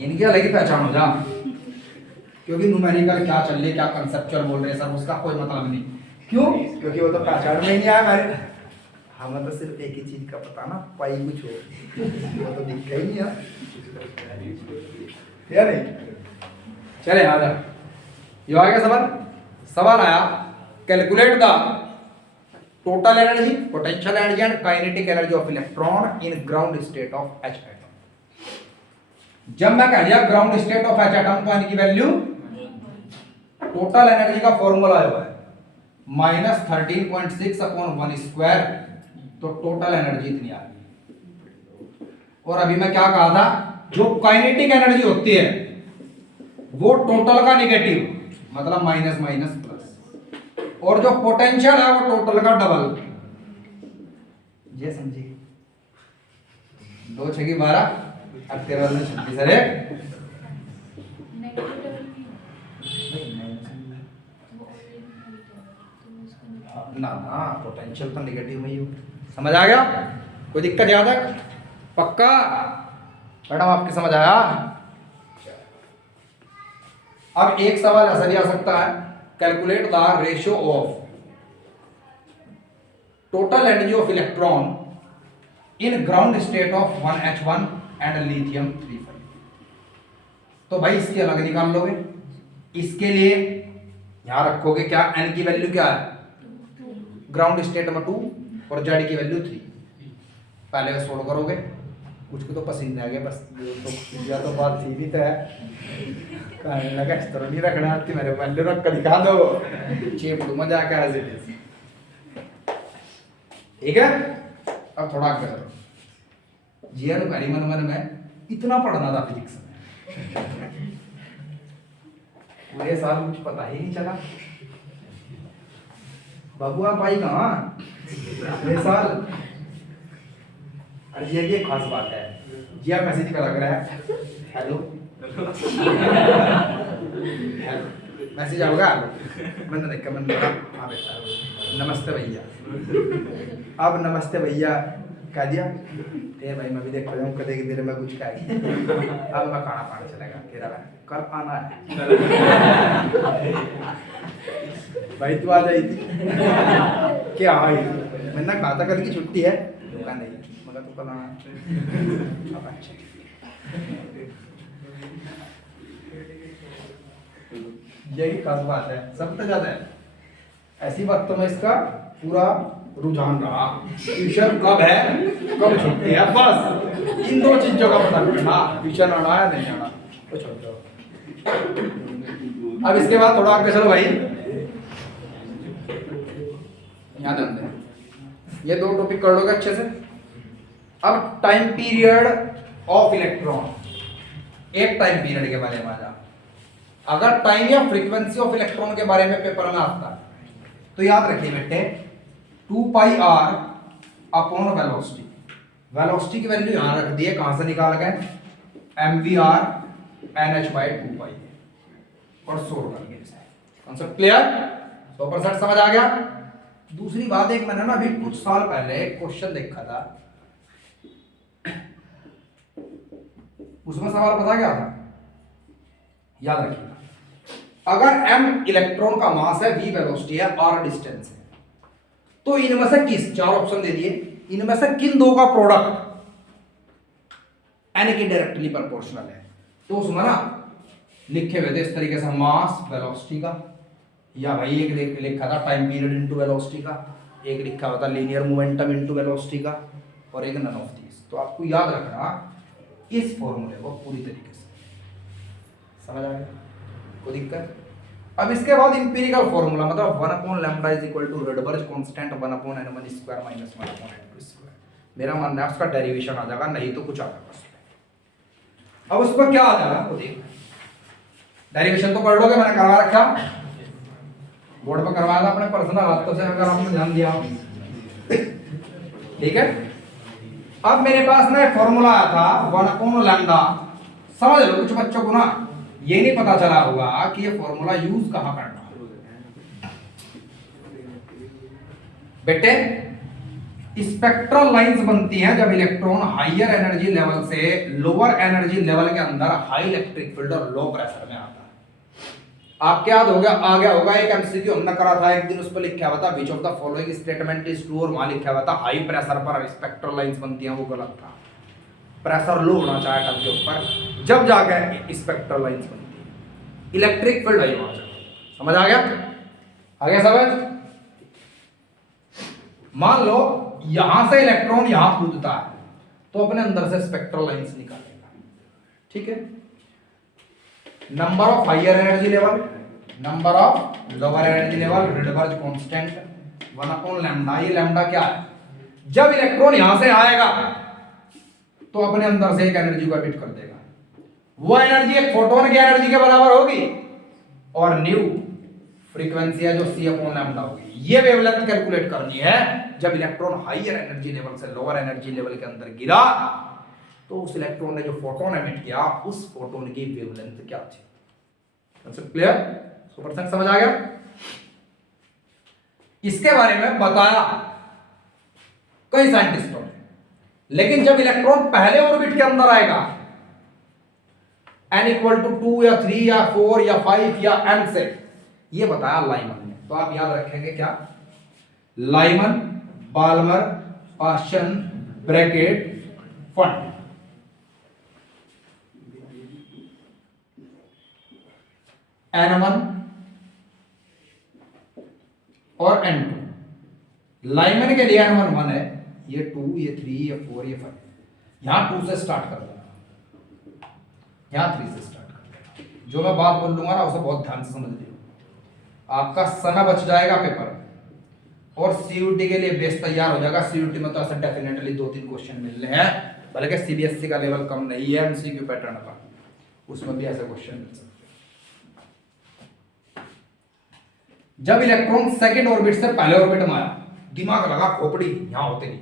इनकी अलग ही पहचान हो जा, क्योंकि न्यूमेरिकल क्या चल रही, क्या कंसेप्चुअल बोल रहे हैं सर, उसका कोई मतलब नहीं। क्यों? क्योंकि वो तो पहचान में ही नहीं आया हमारे। हमें तो सिर्फ एक ही चीज का पता ना, पाई कुछ हो, वो तो दिख ही नहीं यार, या नहीं? चले आ जा, ये आ गया सवाल। सवाल आया calculate the total energy, potential energy and kinetic energy of electron in ground state of H atom. जब मैं कह दिया ground state of H atom तो इनकी वैल्यू, टोटल एनर्जी का फॉर्मूला है -13.6/1², तो टोटल एनर्जी इतनी आ गई। और अभी मैं क्या कहा था जो काइनेटिक एनर्जी होती है वो टोटल का निगेटिव, मतलब माइनस माइनस प्लस, और जो पोटेंशियल है वो टोटल का डबल। ये समझिए, 2 6 12 और 13 में 26, अरे ना ना, पोटेंशियल तो निगेटिव में ही हो। समझ आ गया? कोई दिक्कत याद है? पक्का मैडम आपकी समझ आया? अब एक सवाल ऐसा भी आ सकता है, calculate the ratio of total energy of electron in ground state of 1H1 and lithium 35। तो भाई इसके अलग निकाल लोगे, इसके लिए यहां रखोगे क्या, एन की वैल्यू क्या है ग्राउंड स्टेट में 2 और जेड की वैल्यू 3। पहले का सोल्व करोगे, कुछ को तो पसंद आ गया, बस ये तो या तो बात थी भी तो है, कहने लगा इस तरह नहीं रखना कि मेरे वैल्यू रख कर दिखा दो, चेप दूंगा जाकर एज इट इज। ठीक है, अब थोड़ा आगे करो। जीएन पहली मन मन में इतना पढ़ना था फिजिक्स में, पूरे साल कुछ पता ही नहीं चला। बाबू आप आई कहाँ पूरे साल? अरे ये खास बात है, जी आप मैसेज का लग रहा है हेलो मैसेज आओगा, मैंने देखा, मैंने हाँ बेटा नमस्ते भैया। अब नमस्ते भैया कह दिया, ए भाई मैं भी देख रहा हूँ, कदे की देर में कुछ कहेगी, अब मैं खाना पानी चलेगा तेरा कल आना है भाई, तू आ जाई थी क्या? आई मैंने कहा था कल की छुट्टी है, कहा नहीं, मगर तू कल आना है। अब अच्छा यही खास बात है, सबसे ज्यादा है ऐसी बातों में इसका पूरा रुझान रहा। ट्यूशन कब है कब छुट्टी है, बस इन 2 चीजों का पता करना, ट्यूशन आना है नहीं आना तो छोड़ दो। अब इसके बाद थोड़ा आगे चलो भाई, यहाँ ध्यान दें, ये 2 टॉपिक कर लोगे अच्छे से। अब टाइम पीरियड ऑफ इलेक्ट्रॉन, एक टाइम पीरियड के बारे में आ जा। अगर टाइम या फ्रीक्वेंसी ऑफ इलेक्ट्रॉन के बारे में पेपर में आता है तो याद रखिए बेटे 2 पाई आर अपॉन वेलोसिटी। वेलोसिटी की वैल्यू यहां रख दी है, कहां से निकाल गए, mvr nh/2 पाई, और सोल्व कर दिया। Concept clear? 100% समझ आ गया? दूसरी बात, एक मैंने ना अभी कुछ साल पहले क्वेश्चन देखा था, उसमें सवाल पता क्या था, याद रखिएगा, अगर m इलेक्ट्रॉन का मास है, v वेलोसिटी है, r डिस्टेंस है, तो इनमें से किस, 4 ऑप्शन दे दिए, इनमें से किन 2 का प्रोडक्ट n के डायरेक्टली प्रोपोर्शनल है। तो उसमें ना लिखे हुए थे इस तरीके से, मास वेलोसिटी का, या भाई एक लिखा था टाइम पीरियड इनटू वेलोसिटी का, एक लिखा हुआ था लीनियर मोमेंटम इनटू वेलोसिटी का, और एक नन ऑफ दीस। तो आपको याद रखना इस फॉर्मूले को पूरी तरीके से, समझ आ गया? कोई दिक्कत? अब इसके बाद इंपीरिकल फॉर्मूला, मतलब 1/λ is equal to Rydberg constant 1/n1 square minus 1/n2 square. मेरा मानना है उसका डेरिवेशन आ जाएगा, नहीं तो कुछ आ जाएगा उसमें। अब उस पर क्या आ जाएगा वो देख, डेरिवेशन तो पढ़ लोगे, मैंने करवा रखा, बोर्ड पर करवाया था अपने पर्सनल हाथों से, अगर आपने ध्यान दिया। ठीक है, अब मेरे पास ना फॉर्मूला आया था 1/λ। समझ लो, कुछ बच्चों को ना ये नहीं पता चला होगा कि ये फॉर्मूला यूज कहां करना है। बेटे स्पेक्ट्रल लाइंस बनती हैं जब इलेक्ट्रॉन हायर एनर्जी लेवल से लोअर एनर्जी लेवल के अंदर हाई इलेक्ट्रिक फील्ड और लो प्रेशर में आता है। आपके याद होगा, आ गया होगा, एक एमसीक्यू हमने करा था एक दिन, उस पर लिखा हुआ था which of the following statement is true, और वहां लिखा हुआ था हाई प्रेशर पर स्पेक्ट्रल लाइंस बनती हैं, वो गलत था। प्रेशर लो होना चाहिए टब के ऊपर, जब जाके स्पेक्ट्रल लाइंस बनती है। इलेक्ट्रिक फील्ड वही वहां से, समझ आ गया? आ गया समझ? मान लो यहां से इलेक्ट्रॉन यहां कूदता है तो अपने अंदर से स्पेक्ट्रल लाइंस निकालेगा। ठीक है, number of higher energy level, number of lower energy level, Rydberg constant 1/λ। ये लैम्डा क्या है, जब इलेक्ट्रॉन यहां से आएगा तो अपने अंदर से एक एनर्जी को एमिट कर देगा। वो एनर्जी एक फोटोन की एनर्जी के बराबर होगी और न्यू फ्रीक्वेंसी है जो c/λ होगी। ये वेवलेंथ कैलकुलेट करनी है। जब इलेक्ट्रॉन हायर एनर्जी लेवल से लोअर एनर्जी लेवल के अंदर गिरा तो उस इलेक्ट्रॉन ने जो फोटोन एमिट किया उस फोटोन की वेवलेंथ क्या थी। Concept clear? 100% समझ आ गया? इसके बारे में बताया कई साइंटिस्टों ने, लेकिन जब इलेक्ट्रॉन पहले ऑर्बिट के अंदर आएगा n = 2 या 3 या 4 या 5 या m से, ये बताया लाइमन ने। तो आप याद रखेंगे क्या? Lyman, Balmer, Paschen, Brackett, Pfund. n1 और n2। लाइमन के लिए n1 1 है, ये 2, ये 3, ये 4, ये 5। यहां 2 से स्टार्ट कर देना, यहां 3 से स्टार्ट कर देना। जो मैं बात बोल लूंगा ना उसे बहुत ध्यान से समझ लियो। आपका समय बच जाएगा पेपर और सीयूटी के लिए बेस तैयार हो जाएगा। सीयूटी में तो ऐसा डेफिनेटली 2-3 क्वेश्चन मिलने हैं, बल्कि सीबीएसई का लेवल कम नहीं है एमसीक्यू पैटर्न का, उसमें भी ऐसे क्वेश्चन मिल सकते हैं। जब इलेक्ट्रॉन सेकंड ऑर्बिट से पहले ऑर्बिट में आया, दिमाग लगा खोपड़ी यहां होते नहीं,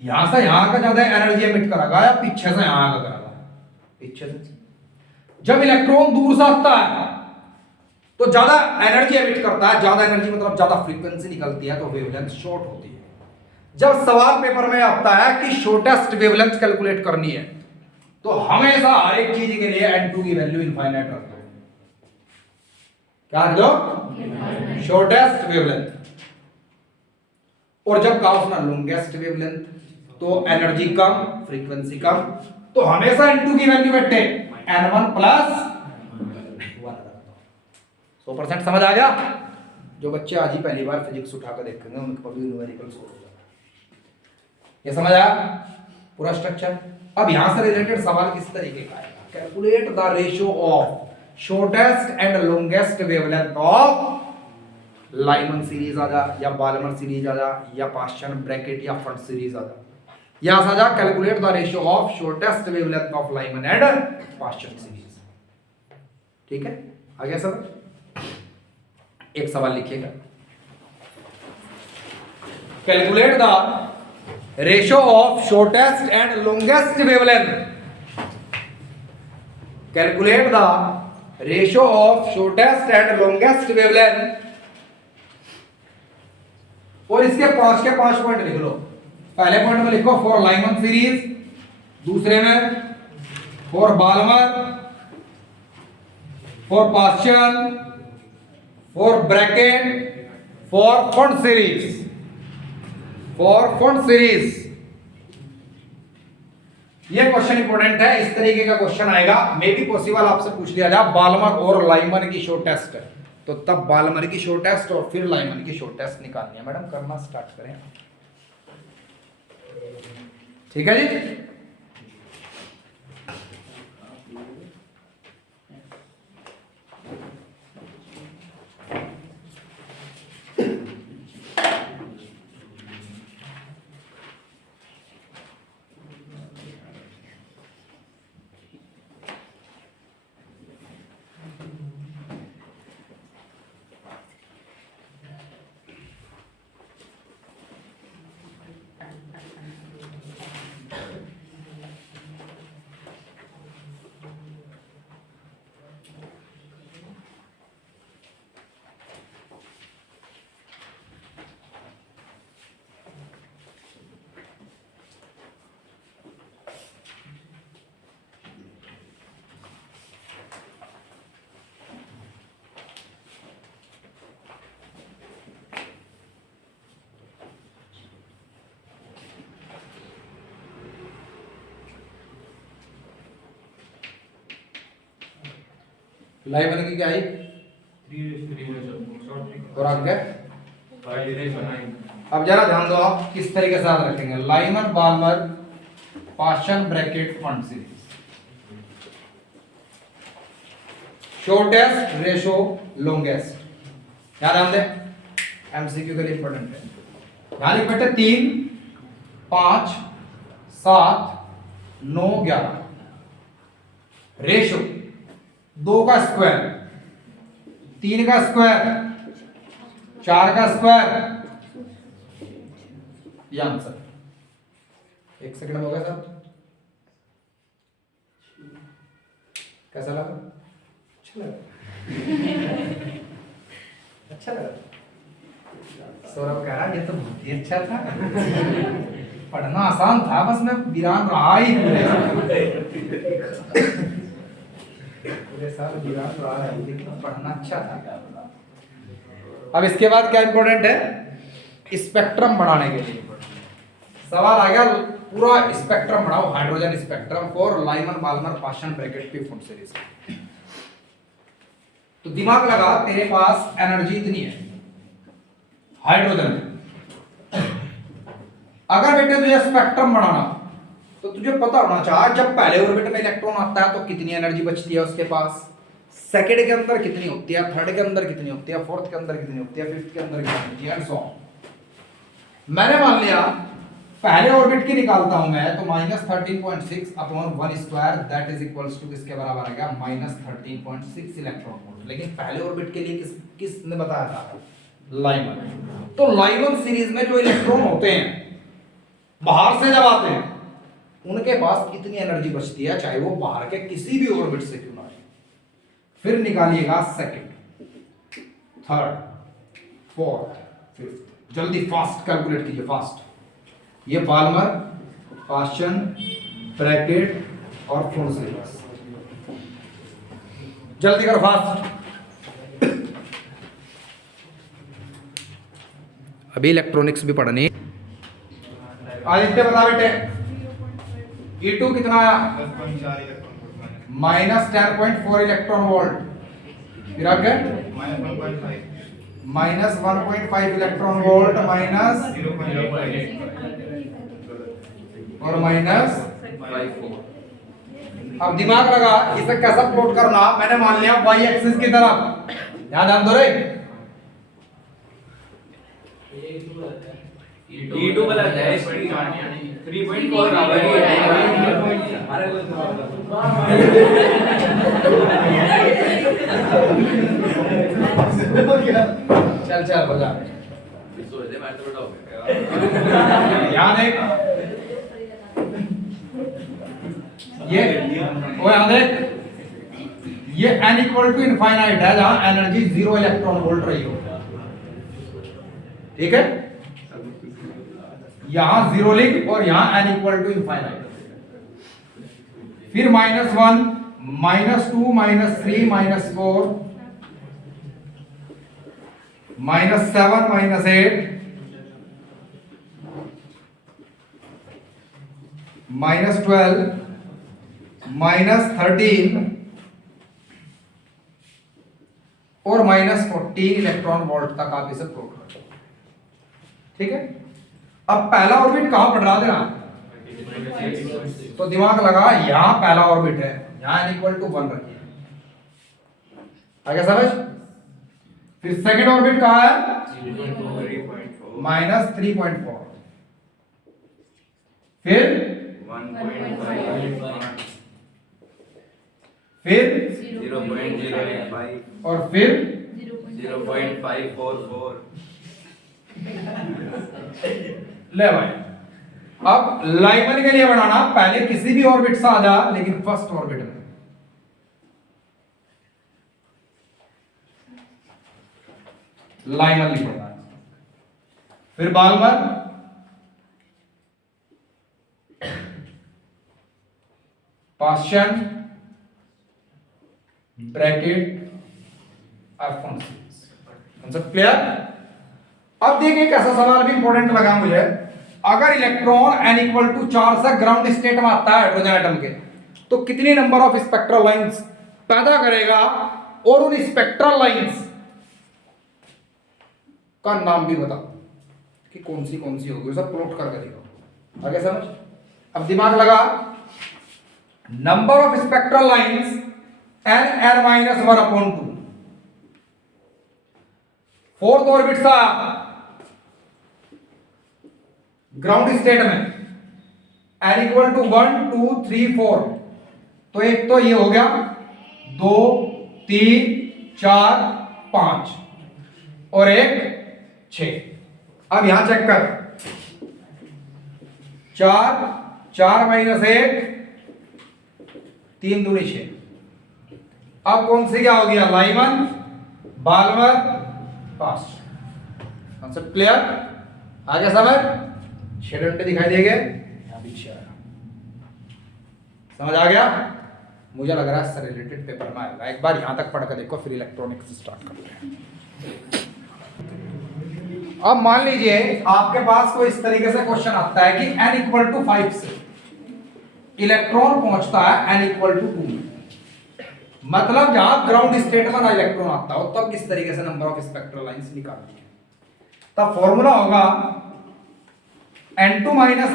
यहां से यहां का ज्यादा एनर्जी एमिट करेगा या पीछे से यहां का करेगा? पीछे से। जब इलेक्ट्रॉन दूर से आता है तो ज्यादा एनर्जी एमिट करता है, ज्यादा एनर्जी मतलब ज्यादा फ्रीक्वेंसी निकलती है, तो वेवलेंथ शॉर्ट होती है। जब सवाल पेपर में आता है कि शॉर्टेस्ट वेवलेंथ कैलकुलेट करनी है तो हमेशा हर एक चीज के लिए n2 की वैल्यू इनफाइनाइट रख दो। क्या रख दो? Shortest wavelength. और जब कहा उसने लॉन्गेस्ट वेवलेंथ तो एनर्जी कम, फ्रीक्वेंसी कम, तो हमेशा n2 की वैल्यू बैठे n1 + 100% समझ आ गया? जो बच्चे आज ही पहली बार फिजिक्स उठाकर देखेंगे उनके पर भी न्यूमेरिकल सोल्व हो जाएगा। ये समझ आया पूरा स्ट्रक्चर? अब यहां से रिलेटेड सवाल किस तरीके का आएगा? Calculate the ratio of shortest and longest wavelength of Lyman series आ जा, या बाल्मर सीरीज आ जा, या पाश्चन, ब्रैकेट या फंड सीरीज आ जा। यहां से आ जा calculate the ratio of shortest wavelength of Lyman and Paschen series. ठीक है, आ गया समझ? एक सवाल लिखिएगा, calculate the ratio of shortest and longest wavelength. Calculate the ratio of shortest and longest wavelength. और इसके 5 के 5 पॉइंट लिख लो। पहले पॉइंट में लिखो फॉर लाइमन सीरीज, दूसरे में for Balmer, for Paschen, for Brackett, for Pfund series. For Pfund series ये क्वेश्चन इंपॉर्टेंट है। इस तरीके का क्वेश्चन आएगा, मे बी पॉसिबल आपसे पूछ लिया जाए बाल्मर और लाइमन की शॉर्टेस्ट है, तो तब बाल्मर की शॉर्टेस्ट और फिर लाइमन की शॉर्टेस्ट निकालनी है। मैडम करना स्टार्ट करें। ठीक है जी? लाइमन की क्या है? 3 और आगे। अब जरा ध्यान दो आप किस तरीके से याद रखेंगे। Lyman, Balmer, Paschen, Brackett, Pfund series. Shortest, ratio, longest. याद ध्यान दे, एमसीक्यू के लिए इंपॉर्टेंट है। यहां लिख बैठे 3, 5, 7, 9 11 रेशो 2 का स्क्वायर 3 का स्क्वायर 4 का स्क्वायर, ये आंसर। 1 सेकंड हो गया सर, कैसा लगा? अच्छा लगा? अच्छा लगा? सौरभ कह रहा ये तो बहुत ही अच्छा था। पढ़ना आसान था, बस मैं वीरान रहा ही पूरे साल वीरान रहा है, लेकिन पढ़ना अच्छा था। अब इसके बाद क्या इंपॉर्टेंट है? स्पेक्ट्रम बनाने के लिए सवाल आ गया, पूरा स्पेक्ट्रम बनाओ, hydrogen spectrum for Lyman Balmer Paschen Brackett Pfund series. तो दिमाग लगा, तेरे पास एनर्जी इतनी है हाइड्रोजन में, अगर बेटे तुझे स्पेक्ट्रम बनाना तो तुझे पता होना चाहिए जब पहले ऑर्बिट में इलेक्ट्रॉन आता है तो कितनी एनर्जी बचती है उसके पास, सेकंड के अंदर कितनी होती है, थर्ड के अंदर कितनी होती है, फोर्थ के अंदर कितनी होती है, फिफ्थ के अंदर कितनी होती है, एंड सो ऑन। मैंने मान लिया पहले ऑर्बिट की निकालता हूं मैं, तो -13.6 upon 1 square that is equals to किसके बराबर आ गया? -13.6 इलेक्ट्रॉन वोल्ट। लेकिन पहले ऑर्बिट के लिए किसने बताया था? लाइमन। तो लाइमन सीरीज में जो इलेक्ट्रॉन होते हैं बाहर से जब आते हैं उनके पास कितनी एनर्जी बचती है, चाहे वो बाहर के किसी भी ऑर्बिट से क्यों ना आए। फिर निकालिएगा सेकंड, थर्ड, फोर्थ, फिफ्थ, जल्दी फास्ट कैलकुलेट कीजिए, फास्ट। ये बाल्मर, पास्चन, ब्रैकेट और फुल सीरीज, जल्दी करो फास्ट। अभी इलेक्ट्रॉनिक्स भी पढ़नी। आदित्य बता बेटे, E2 कितना आया? -10.4 इलेक्ट्रॉन वोल्ट। फिर आगे -1.5 इलेक्ट्रॉन वोल्ट माइनस और -5। अब दिमाग लगा इसे कैसा प्लॉट करना। मैंने मान लिया y एक्सिस की तरफ, ध्यान दो रे, E2 वाला है 3.4 चल चल बजा। ध्यान देख, ये वो ध्यान देख, ये n इक्वल टू इनफाइनाइट है जहां एनर्जी 0 इलेक्ट्रॉन वोल्ट रही हो, ठीक है? यहां 0 लिख और यहां n इक्वल टू इनफाइनाइट। फिर -1, -2, -3, -4, -7, -8, -12, -13 और -14 इलेक्ट्रॉन वोल्ट तक आप इसे प्लॉट करो, ठीक है? अब पहला ऑर्बिट कहां पड़ रहा था? तो दिमाग लगा यहां पहला ऑर्बिट है, यहां n इक्वल टू 1 रखिए, आगे समझ। फिर सेकंड ऑर्बिट कहां है? -3.4, फिर 0.085 और फिर 0.544। ले भाई। अब लाइमन के लिए बनाना, पहले किसी भी ऑर्बिट से आ जा, लेकिन फर्स्ट ऑर्बिट में लाइमन लिखना है। फिर Balmer, Paschen, Brackett, concept clear? अब देखिए कैसा सवाल भी इंपॉर्टेंट लगा मुझे। अगर इलेक्ट्रॉन n इक्वल टू 4 से ग्राउंड स्टेट में आता है हाइड्रोजन एटम के, तो कितनी नंबर ऑफ स्पेक्ट्रल लाइंस पैदा करेगा, और उन स्पेक्ट्रल लाइंस का नाम भी बता कि कौन सी होगी, सब प्लॉट करके दिखाओ, आगे समझ। अब दिमाग लगा, number of spectral lines n(n-1/2), fourth orbit सा ग्राउंड स्टेट में n इक्वल टू 1 2 3 4। तो एक तो ये हो गया 2 3 4 5 और एक 6। अब यहां चेक कर 4 4 माइनस 1 3 दूनी 6। अब कौन सी क्या हो गया Lyman Balmer fast. Concept clear? आगे समझ 6 डंडे दिखाई देंगे यहां पीछे आया। समझ आ गया? मुझे लग रहा है इससे रिलेटेड पेपर में आएगा। एक बार यहां तक पढ़ कर देखो फिर इलेक्ट्रॉनिक्स स्टार्ट करते हैं। अब मान लीजिए आपके पास कोई इस तरीके से क्वेश्चन आता है कि n इक्वल टू 5 से इलेक्ट्रॉन पहुंचता है n इक्वल टू 2 में। मतलब जहां ग्राउंड स्टेट में ना इलेक्ट्रॉन आता हो तब किस तरीके से नंबर ऑफ स्पेक्ट्रल लाइंस निकालनी है। तब फॉर्मूला होगा n2 माइनस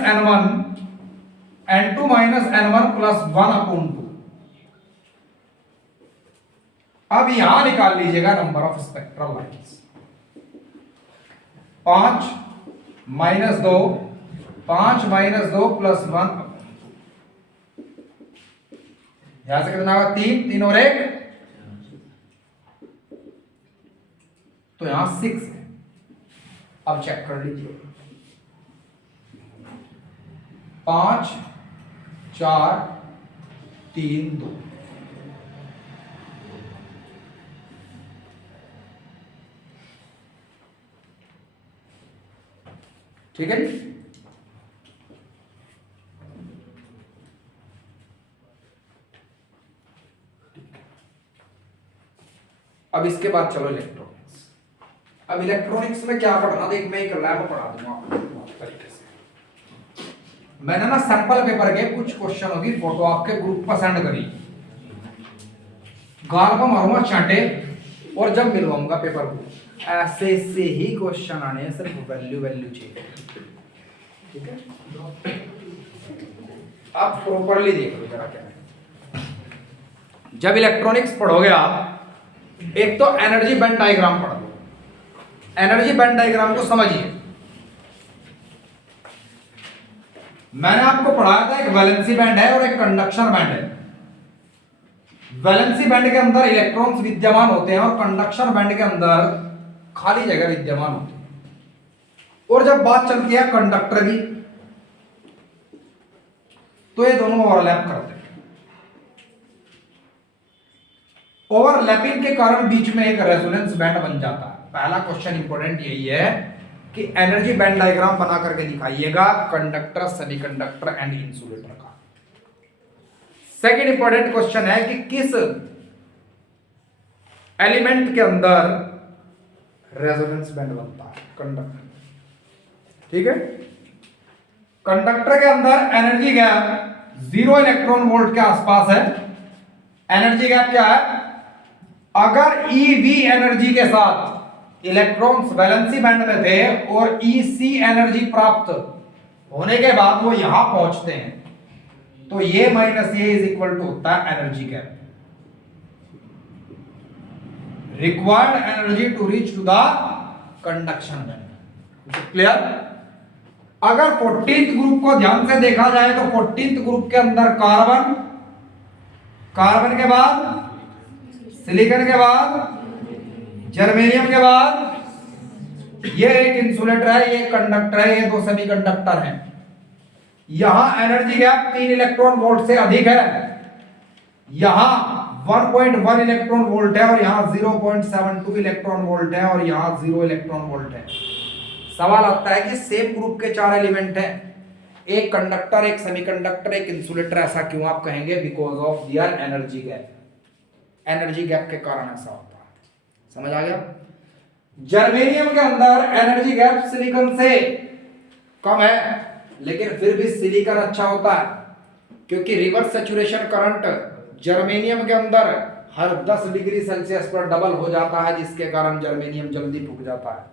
n1 प्लस 1/2। अब यहां निकाल लीजिएगा number of spectral lines. 5 minus 2 plus 1। यहां से कितना होगा 3 3 और 1 तो यहां 6 है। अब चेक कर लीजिए 5 4 3 2। ठीक है जी। अब इसके बाद चलो इलेक्ट्रॉनिक्स। अब इलेक्ट्रॉनिक्स में क्या पढ़ना देख मैं एक लैब पढ़ा दूंगा आपको तरीके से। मैंने ना सैंपल पेपर के कुछ क्वेश्चन होगी फोटो आपके ग्रुप पर सेंड करी। गाल पर मारूंगा चांटे और जब मिलवाऊंगा पेपर को ऐसे से ही क्वेश्चन आने सिर्फ वैल्यू चाहिए। ठीक है आप प्रॉपरली देख लो जरा क्या है। जब इलेक्ट्रॉनिक्स पढ़ोगे आप एक तो एनर्जी बैंड डायग्राम पढ़ लो। एनर्जी बैंड डायग्राम को समझिए। मैंने आपको पढ़ाया था एक वैलेंसी बैंड है और एक कंडक्शन बैंड है। वैलेंसी बैंड के अंदर इलेक्ट्रॉन्स विद्यमान होते हैं और कंडक्शन बैंड के अंदर खाली जगह विद्यमान होती है। और जब बात चलती है कंडक्टर की तो ये दोनों ओवरलैप करते हैं। ओवरलैपिंग के कारण बीच में एक रेजोनेंस बैंड बन जाता है। पहला क्वेश्चन इंपॉर्टेंट यही है कि एनर्जी बैंड डायग्राम बना करके दिखाइएगा कंडक्टर सेमीकंडक्टर एंड इंसुलेटर का। सेकंड इंपॉर्टेंट क्वेश्चन है कि किस एलिमेंट के अंदर रेजोनेंस बैंड बनता है कंडक्टर। ठीक है कंडक्टर के अंदर एनर्जी गैप 0 इलेक्ट्रॉन वोल्ट के आसपास है। एनर्जी गैप क्या है? अगर ईवी एनर्जी के साथ इलेक्ट्रॉन्स वैलेंसी बैंड में थे और ईसी एनर्जी प्राप्त होने के बाद वो यहां पहुंचते हैं तो ये माइनस ये इज इक्वल टू होता है energy gap. Required energy to reach to the conduction band. Clear? अगर 14th ग्रुप को ध्यान से देखा जाए तो 14th ग्रुप के अंदर कार्बन के बाद सिलिकॉन के बाद जर्मेनियम के बाद ये एक इंसुलेटर है, ये कंडक्टर है, ये दो सेमीकंडक्टर हैं। यहां एनर्जी गैप 3 इलेक्ट्रॉन वोल्ट से अधिक है। यहां 1.1 इलेक्ट्रॉन वोल्ट है और यहां 0.72 इलेक्ट्रॉन वोल्ट है और यहां 0 इलेक्ट्रॉन वोल्ट है। सवाल आता है कि सेम ग्रुप के 4 एलिमेंट हैं, एक कंडक्टर, एक सेमीकंडक्टर, एक इंसुलेटर, ऐसा क्यों? आप कहेंगे because of their energy gap. Energy gap के कारण ऐसा होता है। समझ आ गया? जर्मेनियम के अंदर एनर्जी गैप सिलिकॉन से कम है लेकिन फिर भी सिलिकॉन अच्छा होता है क्योंकि रिवर्स सैचुरेशन करंट जर्मेनियम के अंदर हर 10 डिग्री सेल्सियस पर डबल हो जाता है जिसके कारण जर्मेनियम जल्दी फूक जाता है।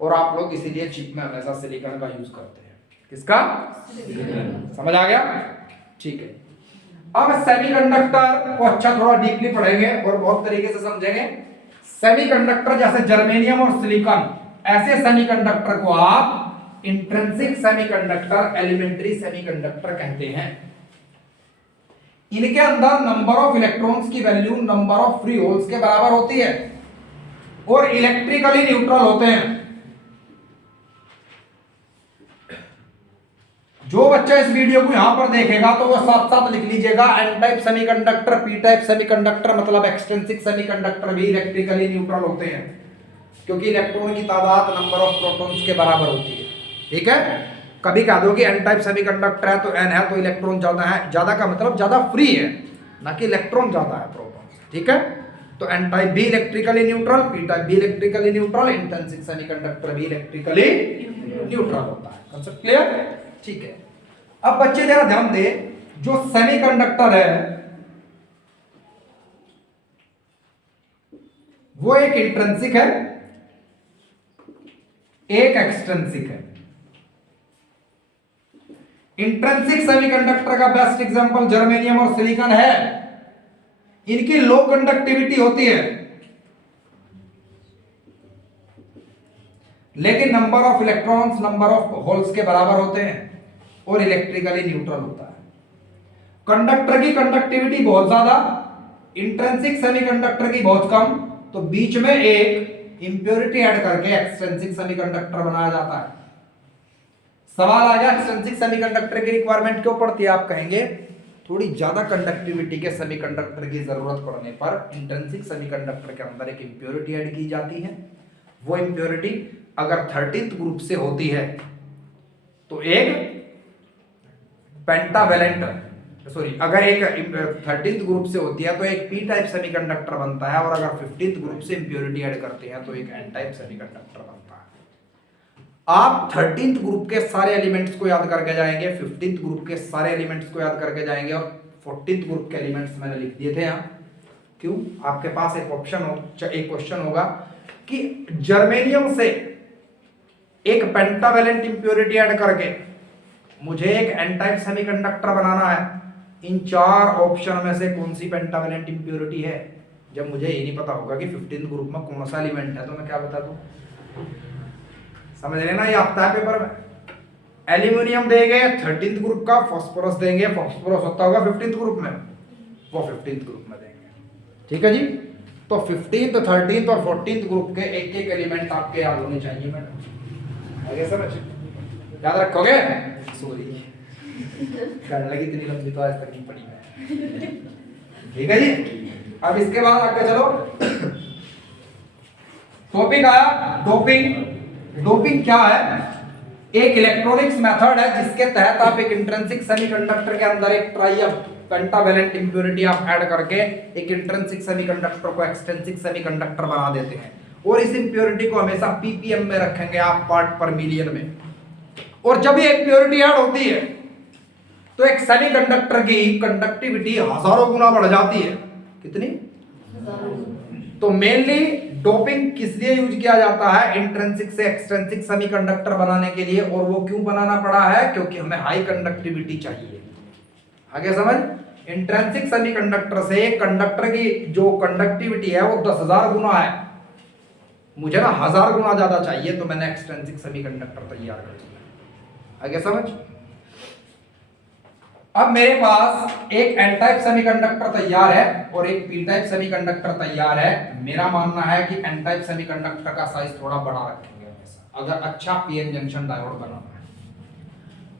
और आप लोग इसीलिए चिप में हमेशा सिलिकॉन का यूज करते हैं। किसका? समझ आ गया? ठीक है। अब सेमीकंडक्टर को अच्छा थोड़ा डीपली पढ़ेंगे और बहुत तरीके से समझेंगे। सेमीकंडक्टर जैसे जर्मेनियम और सिलिकॉन, ऐसे सेमीकंडक्टर को आप इंट्रिंसिक सेमीकंडक्टर, एलिमेंट्री सेमीकंडक्टर कहते हैं। इनके अंदर नंबर ऑफ इलेक्ट्रॉन्स की value number of free holes के बराबर होती है और इलेक्ट्रिकली न्यूट्रल होते हैं। जो बच्चा इस वीडियो को यहां पर देखेगा तो वो साथ साथ लिख लीजिएगा, n type semiconductor, p type semiconductor मतलब एक्सट्रिंसिक सेमीकंडक्टर भी इलेक्ट्रिकली न्यूट्रल होते हैं, क्योंकि इलेक्ट्रॉन की तादाद नंबर ऑफ प्रोटॉन्स के बराबर होती है। ठीक है, कभी कह दो कि एन टाइप सेमीकंडक्टर है तो एन है तो इलेक्ट्रॉन ज्यादा है, ज्यादा का मतलब ज्यादा फ्री है, ना कि इलेक्ट्रॉन ज्यादा है प्रोटॉन। ठीक है, तो एन टाइप भी इलेक्ट्रिकली न्यूट्रल, पी टाइप भी इलेक्ट्रिकली न्यूट्रल, इंट्रिंसिक सेमीकंडक्टर भी इलेक्ट्रिकली न्यूट्रल होता है। Concept clear? ठीक है, अब बच्चे जरा ध्यान दे, जो सेमीकंडक्टर है वो एक इंट्रिंसिक है, एक एक्सट्रिंसिक है। इंट्रिंसिक सेमीकंडक्टर का बेस्ट एग्जांपल जर्मेनियम और सिलिकॉन है। इनकी लो कंडक्टिविटी होती है लेकिन number of electrons number of holes के बराबर होते हैं और इलेक्ट्रिकली न्यूट्रल होता है। कंडक्टर की कंडक्टिविटी बहुत ज्यादा, इंट्रिंसिक सेमीकंडक्टर की बहुत कम, तो बीच में एक इंप्योरिटी ऐड करके एक्सट्रिंसिक सेमीकंडक्टर बनाया जाता है। सवाल आ गया एक्सट्रिंसिक सेमीकंडक्टर की रिक्वायरमेंट क्यों पड़ती है? आप कहेंगे थोड़ी ज्यादा कंडक्टिविटी के सेमीकंडक्टर की जरूरत पड़ने पर इंट्रिंसिक सेमीकंडक्टर के अंदर एक इंप्योरिटी ऐड की जाती है। वो इंप्योरिटी अगर 13th ग्रुप से होती है तो एक पेंटावेलेंट, सॉरी, अगर एक 13th ग्रुप से होती है तो एक पी टाइप सेमीकंडक्टर बनता है, और अगर 15th ग्रुप से इंप्योरिटी ऐड करते हैं तो एक एन टाइप सेमीकंडक्टर बनता है। आप 13th ग्रुप के सारे एलिमेंट्स को याद करके जाएंगे, 15th ग्रुप के सारे एलिमेंट्स को याद करके जाएंगे, और 14th ग्रुप के एलिमेंट्स मैंने लिख दिए थे यहाँ। क्यों? आपके पास एक क्वेश्चन होगा कि जर्मेनियम से एक पेंटावेलेंट इंप्योरिटी ऐड करके मुझे एक एन टाइप सेमीकंडक्टर बनाना है, इन 4 ऑप्शन में से कौन सी पेंटावेलेंट इंप्योरिटी है? जब मुझे ये नहीं पता होगा कि 15th ग्रुप में कौन सा एलिमेंट है तो मैं क्या बता दूं? समझ लेना, ये आता है पेपर में। एल्यूमिनियम देंगे 13th ग्रुप का, फास्फोरस देंगे, फास्फोरस होता होगा 15th ग्रुप में, वो 15th ग्रुप में देंगे। ठीक है जी, तो 15th, 13th और 14th ग्रुप के एक एक एलिमेंट आपके याद होने चाहिए। मैडम आगे समझ याद रखोगे? सॉरी करने लगी इतनी लंबी तो आज तक नहीं पढ़ी मैं। ठीक है जी, अब इसके बाद आगे चलो, टॉपिक आया डोपिंग। डोपिंग क्या है? एक इलेक्ट्रॉनिक्स मेथड है जिसके तहत आप एक इंट्रिंसिक सेमीकंडक्टर के अंदर एक ट्राई पेंटावेलेंट इंप्योरिटी आप ऐड करके एक इंट्रिंसिक सेमीकंडक्टर को एक्सट्रिंसिक सेमीकंडक्टर बना देते हैं, और इस इंप्योरिटी को हमेशा पीपीएम में रखेंगे आप, पार्ट पर मिलियन में। और जब ये इंप्योरिटी ऐड होती है तो एक सेमीकंडक्टर की कंडक्टिविटी हजारों गुना बढ़ जाती है। कितनी? तो मेनली डोपिंग किस लिए यूज किया जाता है? इंट्रिंसिक से एक्सट्रिंसिक सेमीकंडक्टर बनाने के लिए। और वो क्यों बनाना पड़ा है? क्योंकि हमें हाई कंडक्टिविटी चाहिए। आगे समझ? इंट्रिंसिक सेमीकंडक्टर से कंडक्टर की जो कंडक्टिविटी है वो 10,000 गुना है, मुझे ना 1000 गुना ज्यादा चाहिए, तो मैंने एक्सट्रिंसिक सेमीकंडक्टर तैयार कर दिया। आगे समझ? अब मेरे पास एक एन टाइप सेमीकंडक्टर तैयार है और एक पी टाइप सेमीकंडक्टर तैयार है। मेरा मानना है कि एन टाइप सेमीकंडक्टर का साइज थोड़ा बड़ा रखेंगे हमेशा, अगर अच्छा पीएन जंक्शन डायोड बनाना है।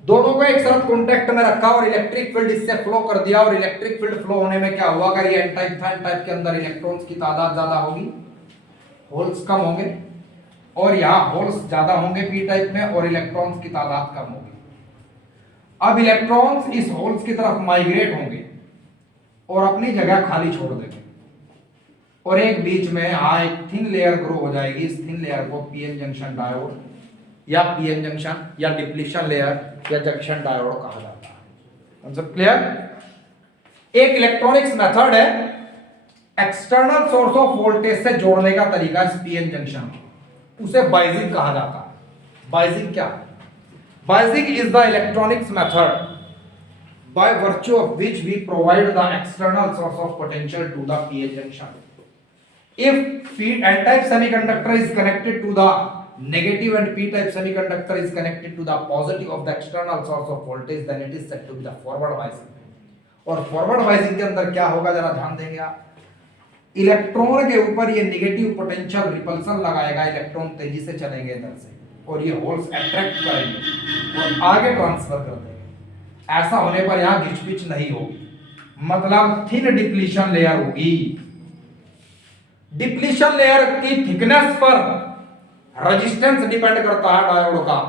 दोनों को एक साथ कांटेक्ट में रखा और इलेक्ट्रिक फील्ड इससे फ्लो कर दिया, और इलेक्ट्रिक फील्ड फ्लो होने में क्या हुआ? अगर ये एन टाइप था, एन टाइप के अंदर इलेक्ट्रॉन्स की तादाद ज्यादा होगी, होल्स कम होंगे, और यहाँ होल्स ज्यादा होंगे पी टाइप में और इलेक्ट्रॉन्स की तादाद कम होगी। अब इलेक्ट्रॉन्स इस होल्स की तरफ माइग्रेट होंगे और अपनी जगह खाली छोड़ देंगे, और एक बीच में यहाँ एक थिन लेयर ग्रो हो जाएगी। इस थिन लेयर को पीएन जंक्शन डायोड या पीएन जंक्शन या डिप्लीशन लेयर या जंक्शन डायोड कहा जाता है। Concept clear? एक इलेक्ट्रॉनिक्स मेथड है एक्सटर्नल सोर्स ऑफ वोल्टेज से जोड़ने का तरीका इस पीएन जंक्शन, उसे बाइजिंग कहा जाता है। बाइजिंग क्या? Biasing is the electronics method by virtue of which we provide the external source of potential to the PN junction. If n-type semiconductor is connected to the negative and p type semiconductor is connected to the positive of the external source of voltage, then it is said to be the forward biasing. और forward biasing के अंदर क्या होगा जरा ध्यान देंगे आप, electron के ऊपर ये नेगेटिव पोटेंशियल रिपल्सन लगाएगा, इलेक्ट्रॉन तेजी से चलेंगे इधर से और ये होल्स अट्रैक्ट करेंगे और आगे ट्रांसफर कर देंगे। ऐसा होने पर यहाँ घिचपिच नहीं होगी, मतलब थिन डिप्लीशन लेयर होगी। डिप्लीशन लेयर की थिकनेस पर रेजिस्टेंस डिपेंड करता है डायोड का।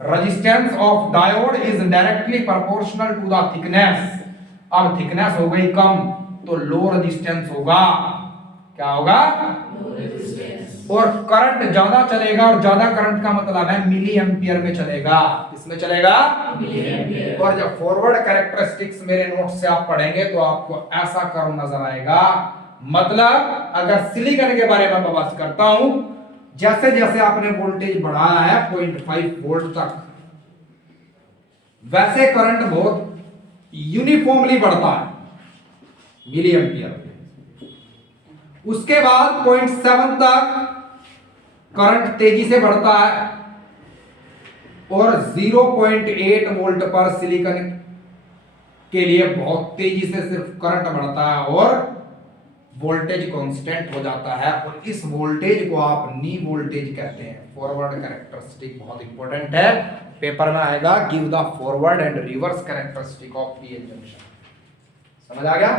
Resistance of diode is directly proportional to the thickness. अब थिकनेस हो गई कम तो लो रेजिस्टेंस होगा, क्या होगा, और करंट ज्यादा चलेगा, और ज्यादा करंट का मतलब है मिली एम्पियर में चलेगा। किसमें चलेगा, मिली एम्पियर। और जब फॉरवर्ड कैरेक्टरिस्टिक्स मेरे नोट से आप पढ़ेंगे तो आपको ऐसा कर्व नजर आएगा। मतलब अगर सिलिकॉन के बारे में मैं बात करता हूं, जैसे जैसे आपने वोल्टेज बढ़ाया है 0.5 वोल्ट तक, वैसे करंट बहुत यूनिफॉर्मली बढ़ता है मिली एम्पियर। उसके बाद 0.7 तक करंट तेजी से बढ़ता है और 0.8 वोल्ट पर सिलिकॉन के लिए बहुत तेजी से सिर्फ करंट बढ़ता है और वोल्टेज कांस्टेंट हो जाता है, और इस वोल्टेज को आप नी वोल्टेज कहते हैं। फॉरवर्ड कैरेक्टरिस्टिक बहुत इंपॉर्टेंट है, पेपर में आएगा, give the forward and reverse characteristic of PN junction. समझ आ गया,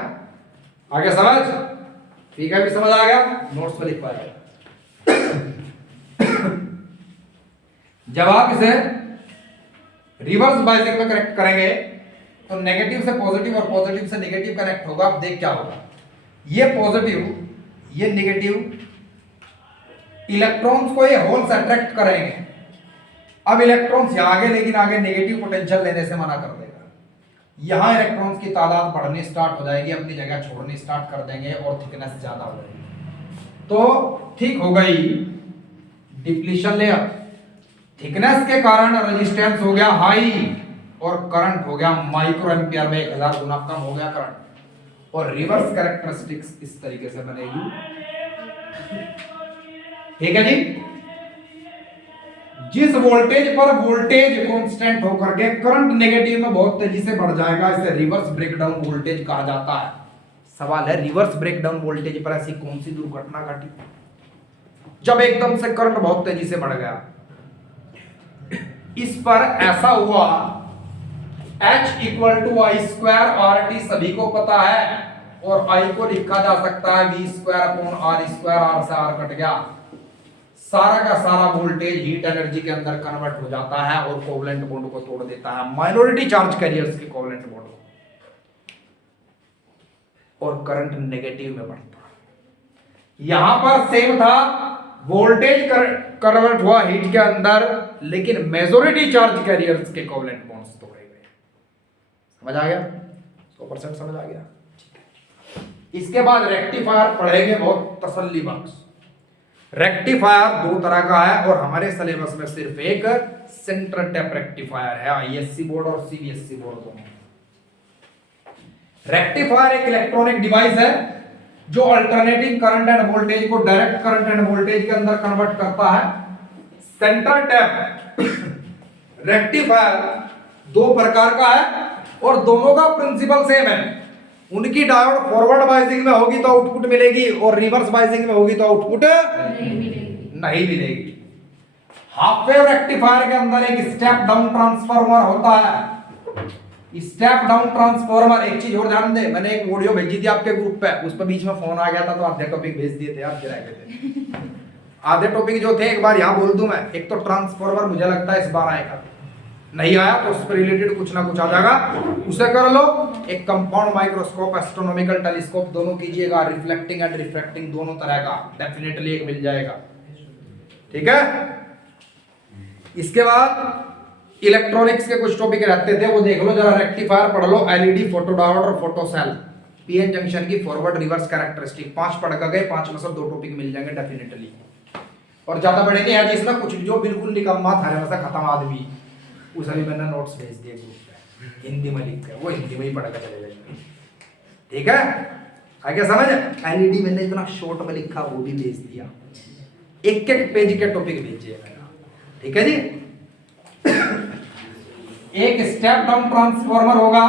आगे समझ, ठीक है, भी समझ आ गया, नोट्स में लिख पाएगा। जब आप इसे रिवर्स बायसिंग में कनेक्ट करेंगे तो नेगेटिव से पॉजिटिव और पॉजिटिव से नेगेटिव कनेक्ट होगा। अब देख क्या होगा, ये पॉजिटिव ये नेगेटिव इलेक्ट्रॉन्स को ये होल्स अट्रैक्ट करेंगे। अब इलेक्ट्रॉन्स यहां आगे, लेकिन आगे नेगेटिव पोटेंशियल लेने से मना कर देगा। यहां इलेक्ट्रॉन्स की तादाद बढ़नी स्टार्ट हो जाएगी, अपनी जगह छोड़नी स्टार्ट कर देंगे और थिकनेस ज्यादा हो जाएगी। तो ठीक हो गई डिप्लीशन लेयर, थिकनेस के कारण रेजिस्टेंस हो गया हाई और करंट हो गया माइक्रो एम्पियर में 1000 गुना कम हो गया करंट। और रिवर्स कैरेक्टरिस्टिक्स इस तरीके से बनेगी, ठीक है जी। जिस वोल्टेज पर वोल्टेज कांस्टेंट होकर के करंट नेगेटिव में बहुत तेजी से बढ़ जाएगा, इसे रिवर्स ब्रेकडाउन वोल्टेज कहा जाता है। सवाल है, रिवर्स ब्रेकडाउन वोल्टेज पर ऐसी कौन सी दुर्घटना घटी जब एकदम से करंट बहुत तेजी से बढ़ गया। इस पर ऐसा हुआ, H equal to I square R T सभी को पता है, और I को लिखा जा सकता है v square upon R square, R से आर कट गया, सारा का सारा वोल्टेज हीट एनर्जी के अंदर कन्वर्ट हो जाता है और कोवलेंट बॉन्ड को तोड़ देता है, माइनॉरिटी चार्ज कैरियर्स के कोवलेंट बॉन्ड को, और करंट नेगेटिव में बढ़ता है। यहां पर सेम था, वोल्टेज कन्वर्ट हुआ हीट के अंदर, लेकिन मेजॉरिटी चार्ज कैरियर्स के कोवलेंट बॉन्ड्स तोड़े गए। समझ आ गया, 100% समझ आ गया। इसके बाद रेक्टिफायर पढ़ेंगे बहुत तसल्ली बख्श। रेक्टिफायर दो तरह का है और हमारे सिलेबस में सिर्फ एक सेंटर टैप रेक्टिफायर है, आईएससी बोर्ड और सीबीएसई बोर्ड दोनों। रेक्टिफायर एक इलेक्ट्रॉनिक डिवाइस है जो अल्टरनेटिंग करंट एंड वोल्टेज को डायरेक्ट करंट एंड वोल्टेज के अंदर कन्वर्ट करता है। सेंटर टैप रेक्टिफायर दो प्रकार का है और दोनों का प्रिंसिपल सेम है। उनकी डायोड फॉरवर्ड बायसिंग में होगी तो आउटपुट मिलेगी और रिवर्स बायसिंग में होगी तो आउटपुट नहीं मिलेगी। हाफ वेव रेक्टिफायर के अंदर एक स्टेप डाउन ट्रांसफार्मर होता है। स्टेप डाउन ट्रांसफार्मर, एक चीज और ध्यान दे, मैंने एक वीडियो भेजी थी आपके ग्रुप पे, उस पर बीच में फोन आ गया था तो आधे टॉपिक भेज दिए थे आप, गिरा गए थे। आधे टॉपिक जो थे एक बार यहाँ बोल दूं मैं, एक तो ट्रांसफार्मर मुझे लगता है इस बार आएगा, नहीं आया तो उस पर रिलेटेड कुछ ना कुछ आ जाएगा, उसे कर लो। एक कंपाउंड माइक्रोस्कोप, एस्ट्रोनॉमिकल टेलीस्कोप दोनों कीजिएगा, रिफ्लेक्टिंग एंड रिफ्रैक्टिंग दोनों तरह का डेफिनेटली एक मिल जाएगा, ठीक है। इसके बाद इलेक्ट्रॉनिक्स के कुछ टॉपिक रहते थे वो देख लो जरा, रेक्टिफायर पढ़ लो, एलईडी, फोटोडायोड और फोटोसेल, पीएन जंक्शन की फॉरवर्ड रिवर्स कैरेक्टरिस्टिक, 5 पढ़ गए, 5 में से 2 टॉपिक मिल जाएंगे डेफिनेटली। और ज्यादा बड़े नहीं है जिसमें कुछ जो बिल्कुल निकम्मा था में से खत्म आदमी, उस अभी मैंने नोट्स भेज दिए ग्रुप पे, हिंदी में लिख के, वो हिंदी में ही पढ़ के चले जाएंगे, ठीक है। आगे समझ, एलईडी मैंने इतना शॉर्ट में लिखा वो भी भेज दिया, एक एक पेज के टॉपिक भेजिए। ठीक है जी। एक स्टेप डाउन ट्रांसफार्मर होगा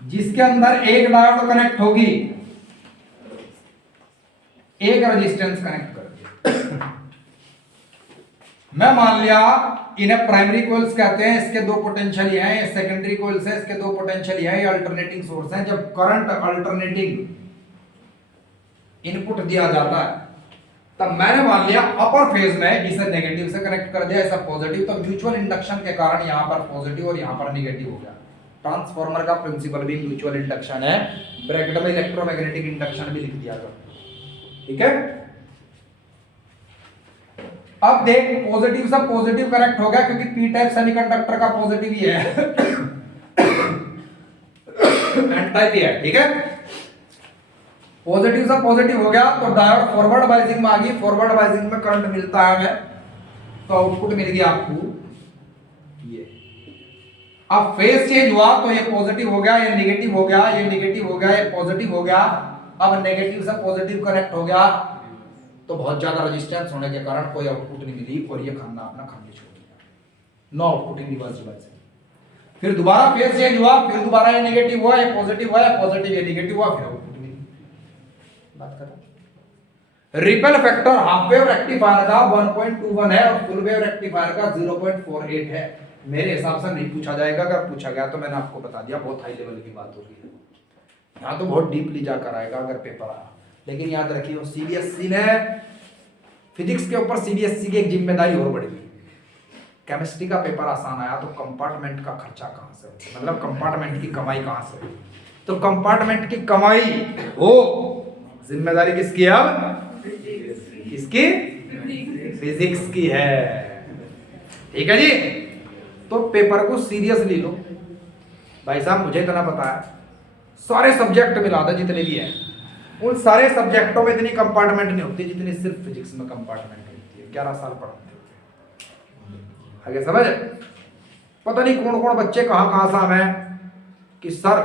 जिसके अंदर एक डायोड कनेक्ट होगी, एक रेजिस्टेंस कनेक्ट कर दिया। मैं मान लिया इन्हें प्राइमरी कोइल्स कहते हैं, इसके दो पोटेंशियल हैं, सेकेंडरी कोइल्स हैं, इसके दो पोटेंशियल हैं, ये अल्टरनेटिंग सोर्स हैं। जब करंट अल्टरनेटिंग इनपुट दिया जाता है तब मैंने मान लिया अपर फेज में इसे नेगेटिव से कनेक्ट कर दिया, ऐसा पॉजिटिव, तो म्यूचुअल इंडक्शन के कारण यहां पर पॉजिटिव और यहां पर नेगेटिव हो गया। ट्रांसफार्मर का प्रिंसिपल भी म्यूचुअल इंडक्शन है, ब्रैकेट में इलेक्ट्रोमैग्नेटिक इंडक्शन भी लिख दिया गया, ठीक है। अब देख पॉजिटिव से पॉजिटिव कनेक्ट हो गया क्योंकि पी टाइप सेमीकंडक्टर का पॉजिटिव ही है, एन टाइप ही है, ठीक है। पॉजिटिव से पॉजिटिव हो गया तो डायोड फॉरवर्ड बाइजिंग में आ गई, फॉरवर्ड बाइजिंग में करंट मिलता है हमें, तो आउटपुट मिल गया आपको ये। अब फेज चेंज हुआ तो ये पॉजिटिव हो गया, ये नेगेटिव हो गया, ये नेगेटिव हो गया, ये पॉजिटिव हो गया। अब नेगेटिव से पॉजिटिव कनेक्ट हो गया तो बहुत ज्यादा रेजिस्टेंस होने के कारण कोई आउटपुट नहीं मिली और ये खन्ना अपना खाली छोड़ दिया, no output in reverse device. फिर दोबारा फेज चेंज हुआ, फिर दोबारा ये नेगेटिव हुआ, ये पॉजिटिव हुआ, ये पॉजिटिव, ये नेगेटिव हुआ, फिर आउटपुट मिली। बात कर रहा ripple factor half wave rectifier का 1.21 है और फुल वेव रेक्टिफायर का 0.48 है। मेरे हिसाब से नहीं पूछा जाएगा, अगर पूछा गया तो मैंने आपको बता दिया, बहुत हाई लेवल की बात होगी, यहाँ तो बहुत डीपली जाकर आएगा अगर पेपर आया। लेकिन याद रखिए सीबीएसई ने फिजिक्स के ऊपर सीबीएसई की एक जिम्मेदारी और बढ़ी, केमिस्ट्री का पेपर आसान आया तो कंपार्टमेंट का खर्चा कहाँ से, मतलब कंपार्टमेंट की कमाई कहाँ से, तो कंपार्टमेंट की कमाई हो, जिम्मेदारी किसकी है अब, किसकी, फिजिक्स की है, ठीक है जी। तो पेपर को सीरियसली लो भाई साहब, मुझे इतना पता है सारे सब्जेक्ट मिला दो जितने भी हैं, उन सारे सब्जेक्टों में इतनी कंपार्टमेंट नहीं होती जितनी सिर्फ फिजिक्स में कंपार्टमेंट होती है। 11 साल पढ़ाते होते आगे समझ। पता नहीं कौन कौन बच्चे कहाँ से हमें कि सर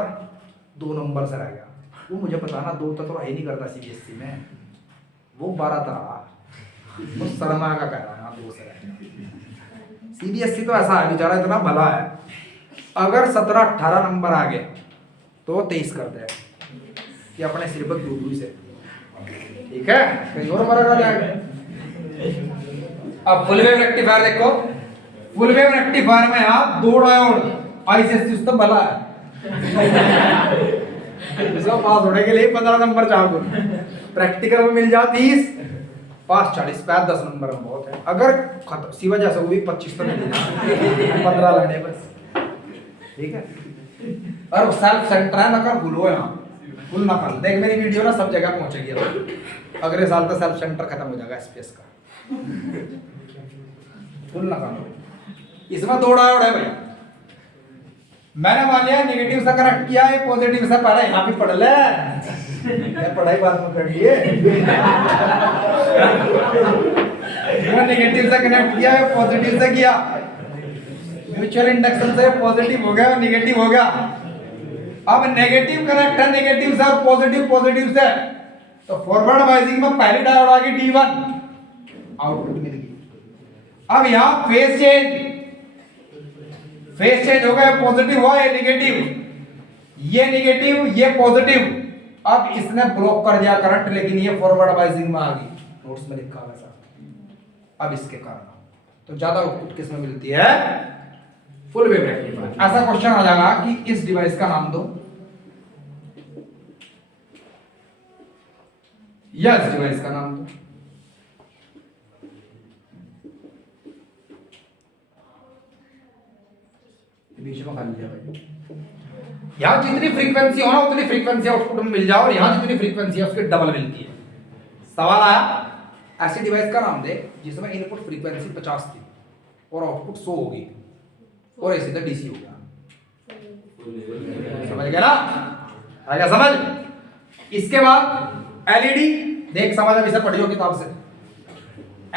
2 नंबर से रह गया, वो मुझे पता ना, 2 तो है ही नहीं करता सीबीएसई में, वो 12 था, वो शर्मा का कह रहा है 2 से रह गया। सीबीएसई तो ऐसा है बेचारा, इतना भला है, अगर 17-18 नंबर आ गए तो 23 कर दे, ये अपने सिर पर दूर से, ठीक है, कहीं और मरा जाएगा। अब फुल वेव रेक्टिफायर देखो, फुल वेव रेक्टिफायर में आप 2 डायोड आईसीएससी तो भला है, इसका पास होने के लिए 15 नंबर चाहिए, प्रैक्टिकल में मिल जाए 30, पास 40, पैर 10 नंबर में बहुत है। अगर सिवा जैसा वो भी 25 तो मिल जाए, 15 लाने बस, ठीक है। और सेल्फ सेंटर है ना, कर भूलो यहाँ, भूल ना कर, देख मेरी वीडियो ना सब जगह पहुंचेगी, अगले साल तो सेल्फ सेंटर खत्म हो जाएगा एसपीएस का, भूल ना कर। इसमें 2 डायोड है भाई, मैंने मान लिया नेगेटिव से कनेक्ट किया है, पॉजिटिव से पढ़ा, यहाँ भी पढ़ ले, पढ़ाई बाद में कर लिए, नेगेटिव से कनेक्ट किया है, पॉजिटिव से किया, म्यूचुअल इंडक्शन से पॉजिटिव हो गया, नेगेटिव हो गया। अब नेगेटिव कनेक्ट है नेगेटिव से और पॉजिटिव पॉजिटिव से, तो फॉरवर्ड बाइजिंग में पहली डायोड आ गई D1, आउटपुट मिल गई। अब यहां फेज चेंज हो गया, पॉजिटिव हुआ, ये नेगेटिव, ये पॉजिटिव। अब इसने ब्लॉक कर दिया करंट, लेकिन ये फॉरवर्ड बाइजिंग में आ गई, नोट्स में लिखा हुआ अब इसके कारण तो ज्यादा आउटपुट किसमें मिलती है, फुल वेव रेक्टिफायर। ऐसा क्वेश्चन आ जाएगा कि इस डिवाइस का नाम दो या इस डिवाइस का नाम दो, बीच में खाली दिया भाई। यहां जितनी फ्रीक्वेंसी हो ना उतनी फ्रीक्वेंसी आउटपुट में मिल जाओ, और यहां जितनी फ्रीक्वेंसी है उसके डबल मिलती है। सवाल आया ऐसी डिवाइस का नाम दे जिसमें इनपुट फ्रीक्वेंसी 50 थी और आउटपुट 100 होगी और ऐसे तो डीसी हो गया, समझ गया ना, आया समझ। इसके बाद एलईडी देख, समझ अब इसे पढ़ियो किताब से।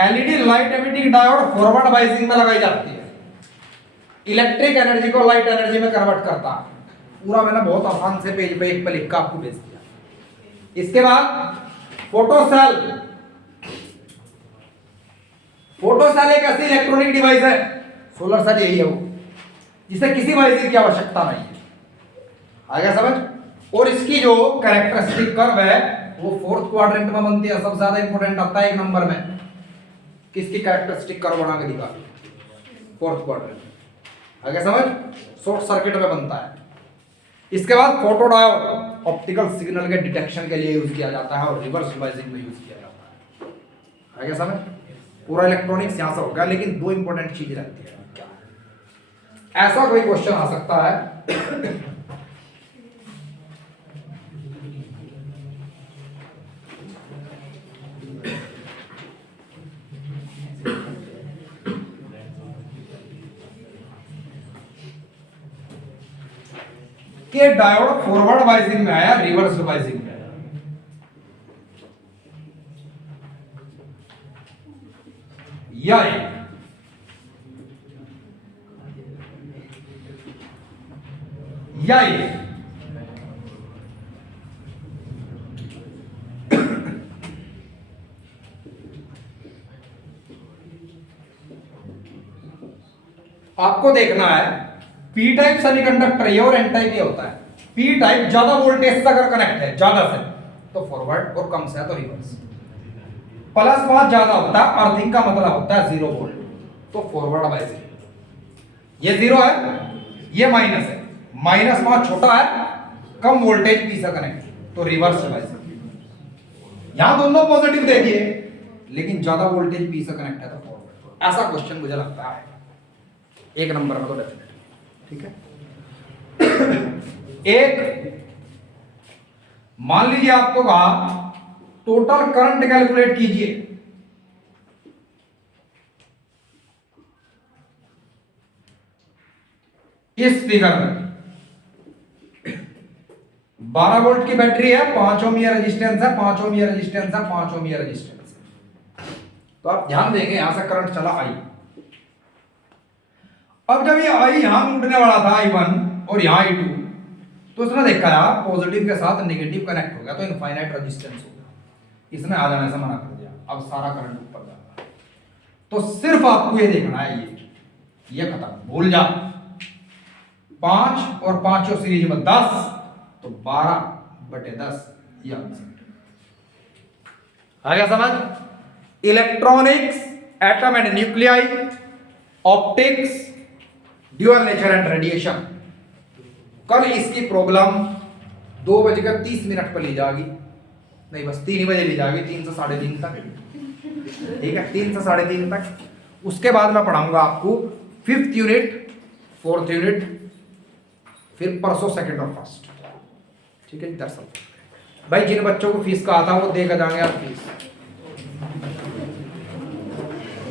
LED light emitting diode forward biasing में लगाई जाती है, इलेक्ट्रिक एनर्जी को लाइट एनर्जी में कन्वर्ट करता है। पूरा मैंने बहुत आसान से पेज पे एक पे लिख कर आपको भेज दिया। इसके बाद फोटो सेल फोटो सेल एक ऐसी इलेक्ट्रॉनिक डिवाइस है, सोलर सेल यही है वो, जिसे किसी वाइजिंग की आवश्यकता नहीं है। आ गया समझ? और इसकी जो कैरेक्टरिस्टिक कर्व है वो फोर्थ क्वाड्रेंट में बनती है, सबसे ज्यादा इंपॉर्टेंट आता है एक नंबर में, किसकी कैरेक्टरिस्टिक कर्व बना के दिखा, फोर्थ क्वाड्रेंट। आ गया समझ? शॉर्ट सर्किट में बनता है। इसके बाद फोटोडायोड ऑप्टिकल सिग्नल के डिटेक्शन के लिए यूज किया जाता है और रिवर्स वाइजिंग में यूज किया जाता है। आ गया समझ? पूरा इलेक्ट्रॉनिक्स यहां से हो गया, लेकिन दो इंपॉर्टेंट चीज रहती है। क्या ऐसा कोई क्वेश्चन आ सकता है कि डायोड फॉरवर्ड वाइजिंग में आया, रिवर्स वाइजिंग में आया। या ये आपको देखना है पी टाइप सेमीकंडक्टर ये और एन टाइप ये होता है। पी टाइप ज्यादा वोल्टेज से अगर कनेक्ट है, ज्यादा से तो फॉरवर्ड, और कम से है तो रिवर्स। प्लस बहुत ज्यादा होता है, अर्थिंग का मतलब होता है 0 वोल्ट, तो फॉरवर्ड वाइज ये 0 है, ये माइनस है, माइनस बहुत छोटा है, कम वोल्टेज पी से कनेक्ट, तो रिवर्स वाइज। यहां दोनों पॉजिटिव दे दिए, लेकिन ज्यादा वोल्टेज पी से कनेक्ट है तो फॉरवर्ड। ऐसा क्वेश्चन मुझे लगता है एक नंबर में तो डेफिनेट, ठीक है। एक मान लीजिए आपको कहा टोटल करंट कैलकुलेट कीजिए, इस फिगर में 12 वोल्ट की बैटरी है, 5 ओम ये रेजिस्टेंस है, 5 ओम ये रेजिस्टेंस है, 5 ओम ये रेजिस्टेंस है। तो आप ध्यान देंगे यहां से करंट चला आई। अब जब ये आई यहां उठने वाला था I1 और यहां I2, तो उसने देखा यार पॉजिटिव के साथ नेगेटिव कनेक्ट हो गया तो इनफाइनाइट रेजिस्टेंस हो गया, इसने आ जाने से मना कर दिया, अब सारा करंट ऊपर जा रहा है। तो सिर्फ आपको ये देखना है, ये खत्म, भूल जा। 5 और 5 सीरीज में 10, तो 12/10 ये आंसर आ गया समझ? Electronics, atom and nuclei, optics, dual nature and radiation. कल इसकी प्रॉब्लम 2:30 पर ली जाएगी, नहीं बस 3 बजे ली जाएगी, 3 से 3:30 तक, ठीक है, 3 से 3:30 तक। उसके बाद मैं पढ़ाऊंगा आपको 5th यूनिट, 4th यूनिट, फिर परसों 2nd और 1st, ठीक है। दरअसल भाई जिन बच्चों को फीस का आता वो देकर जाएंगे आप फीस।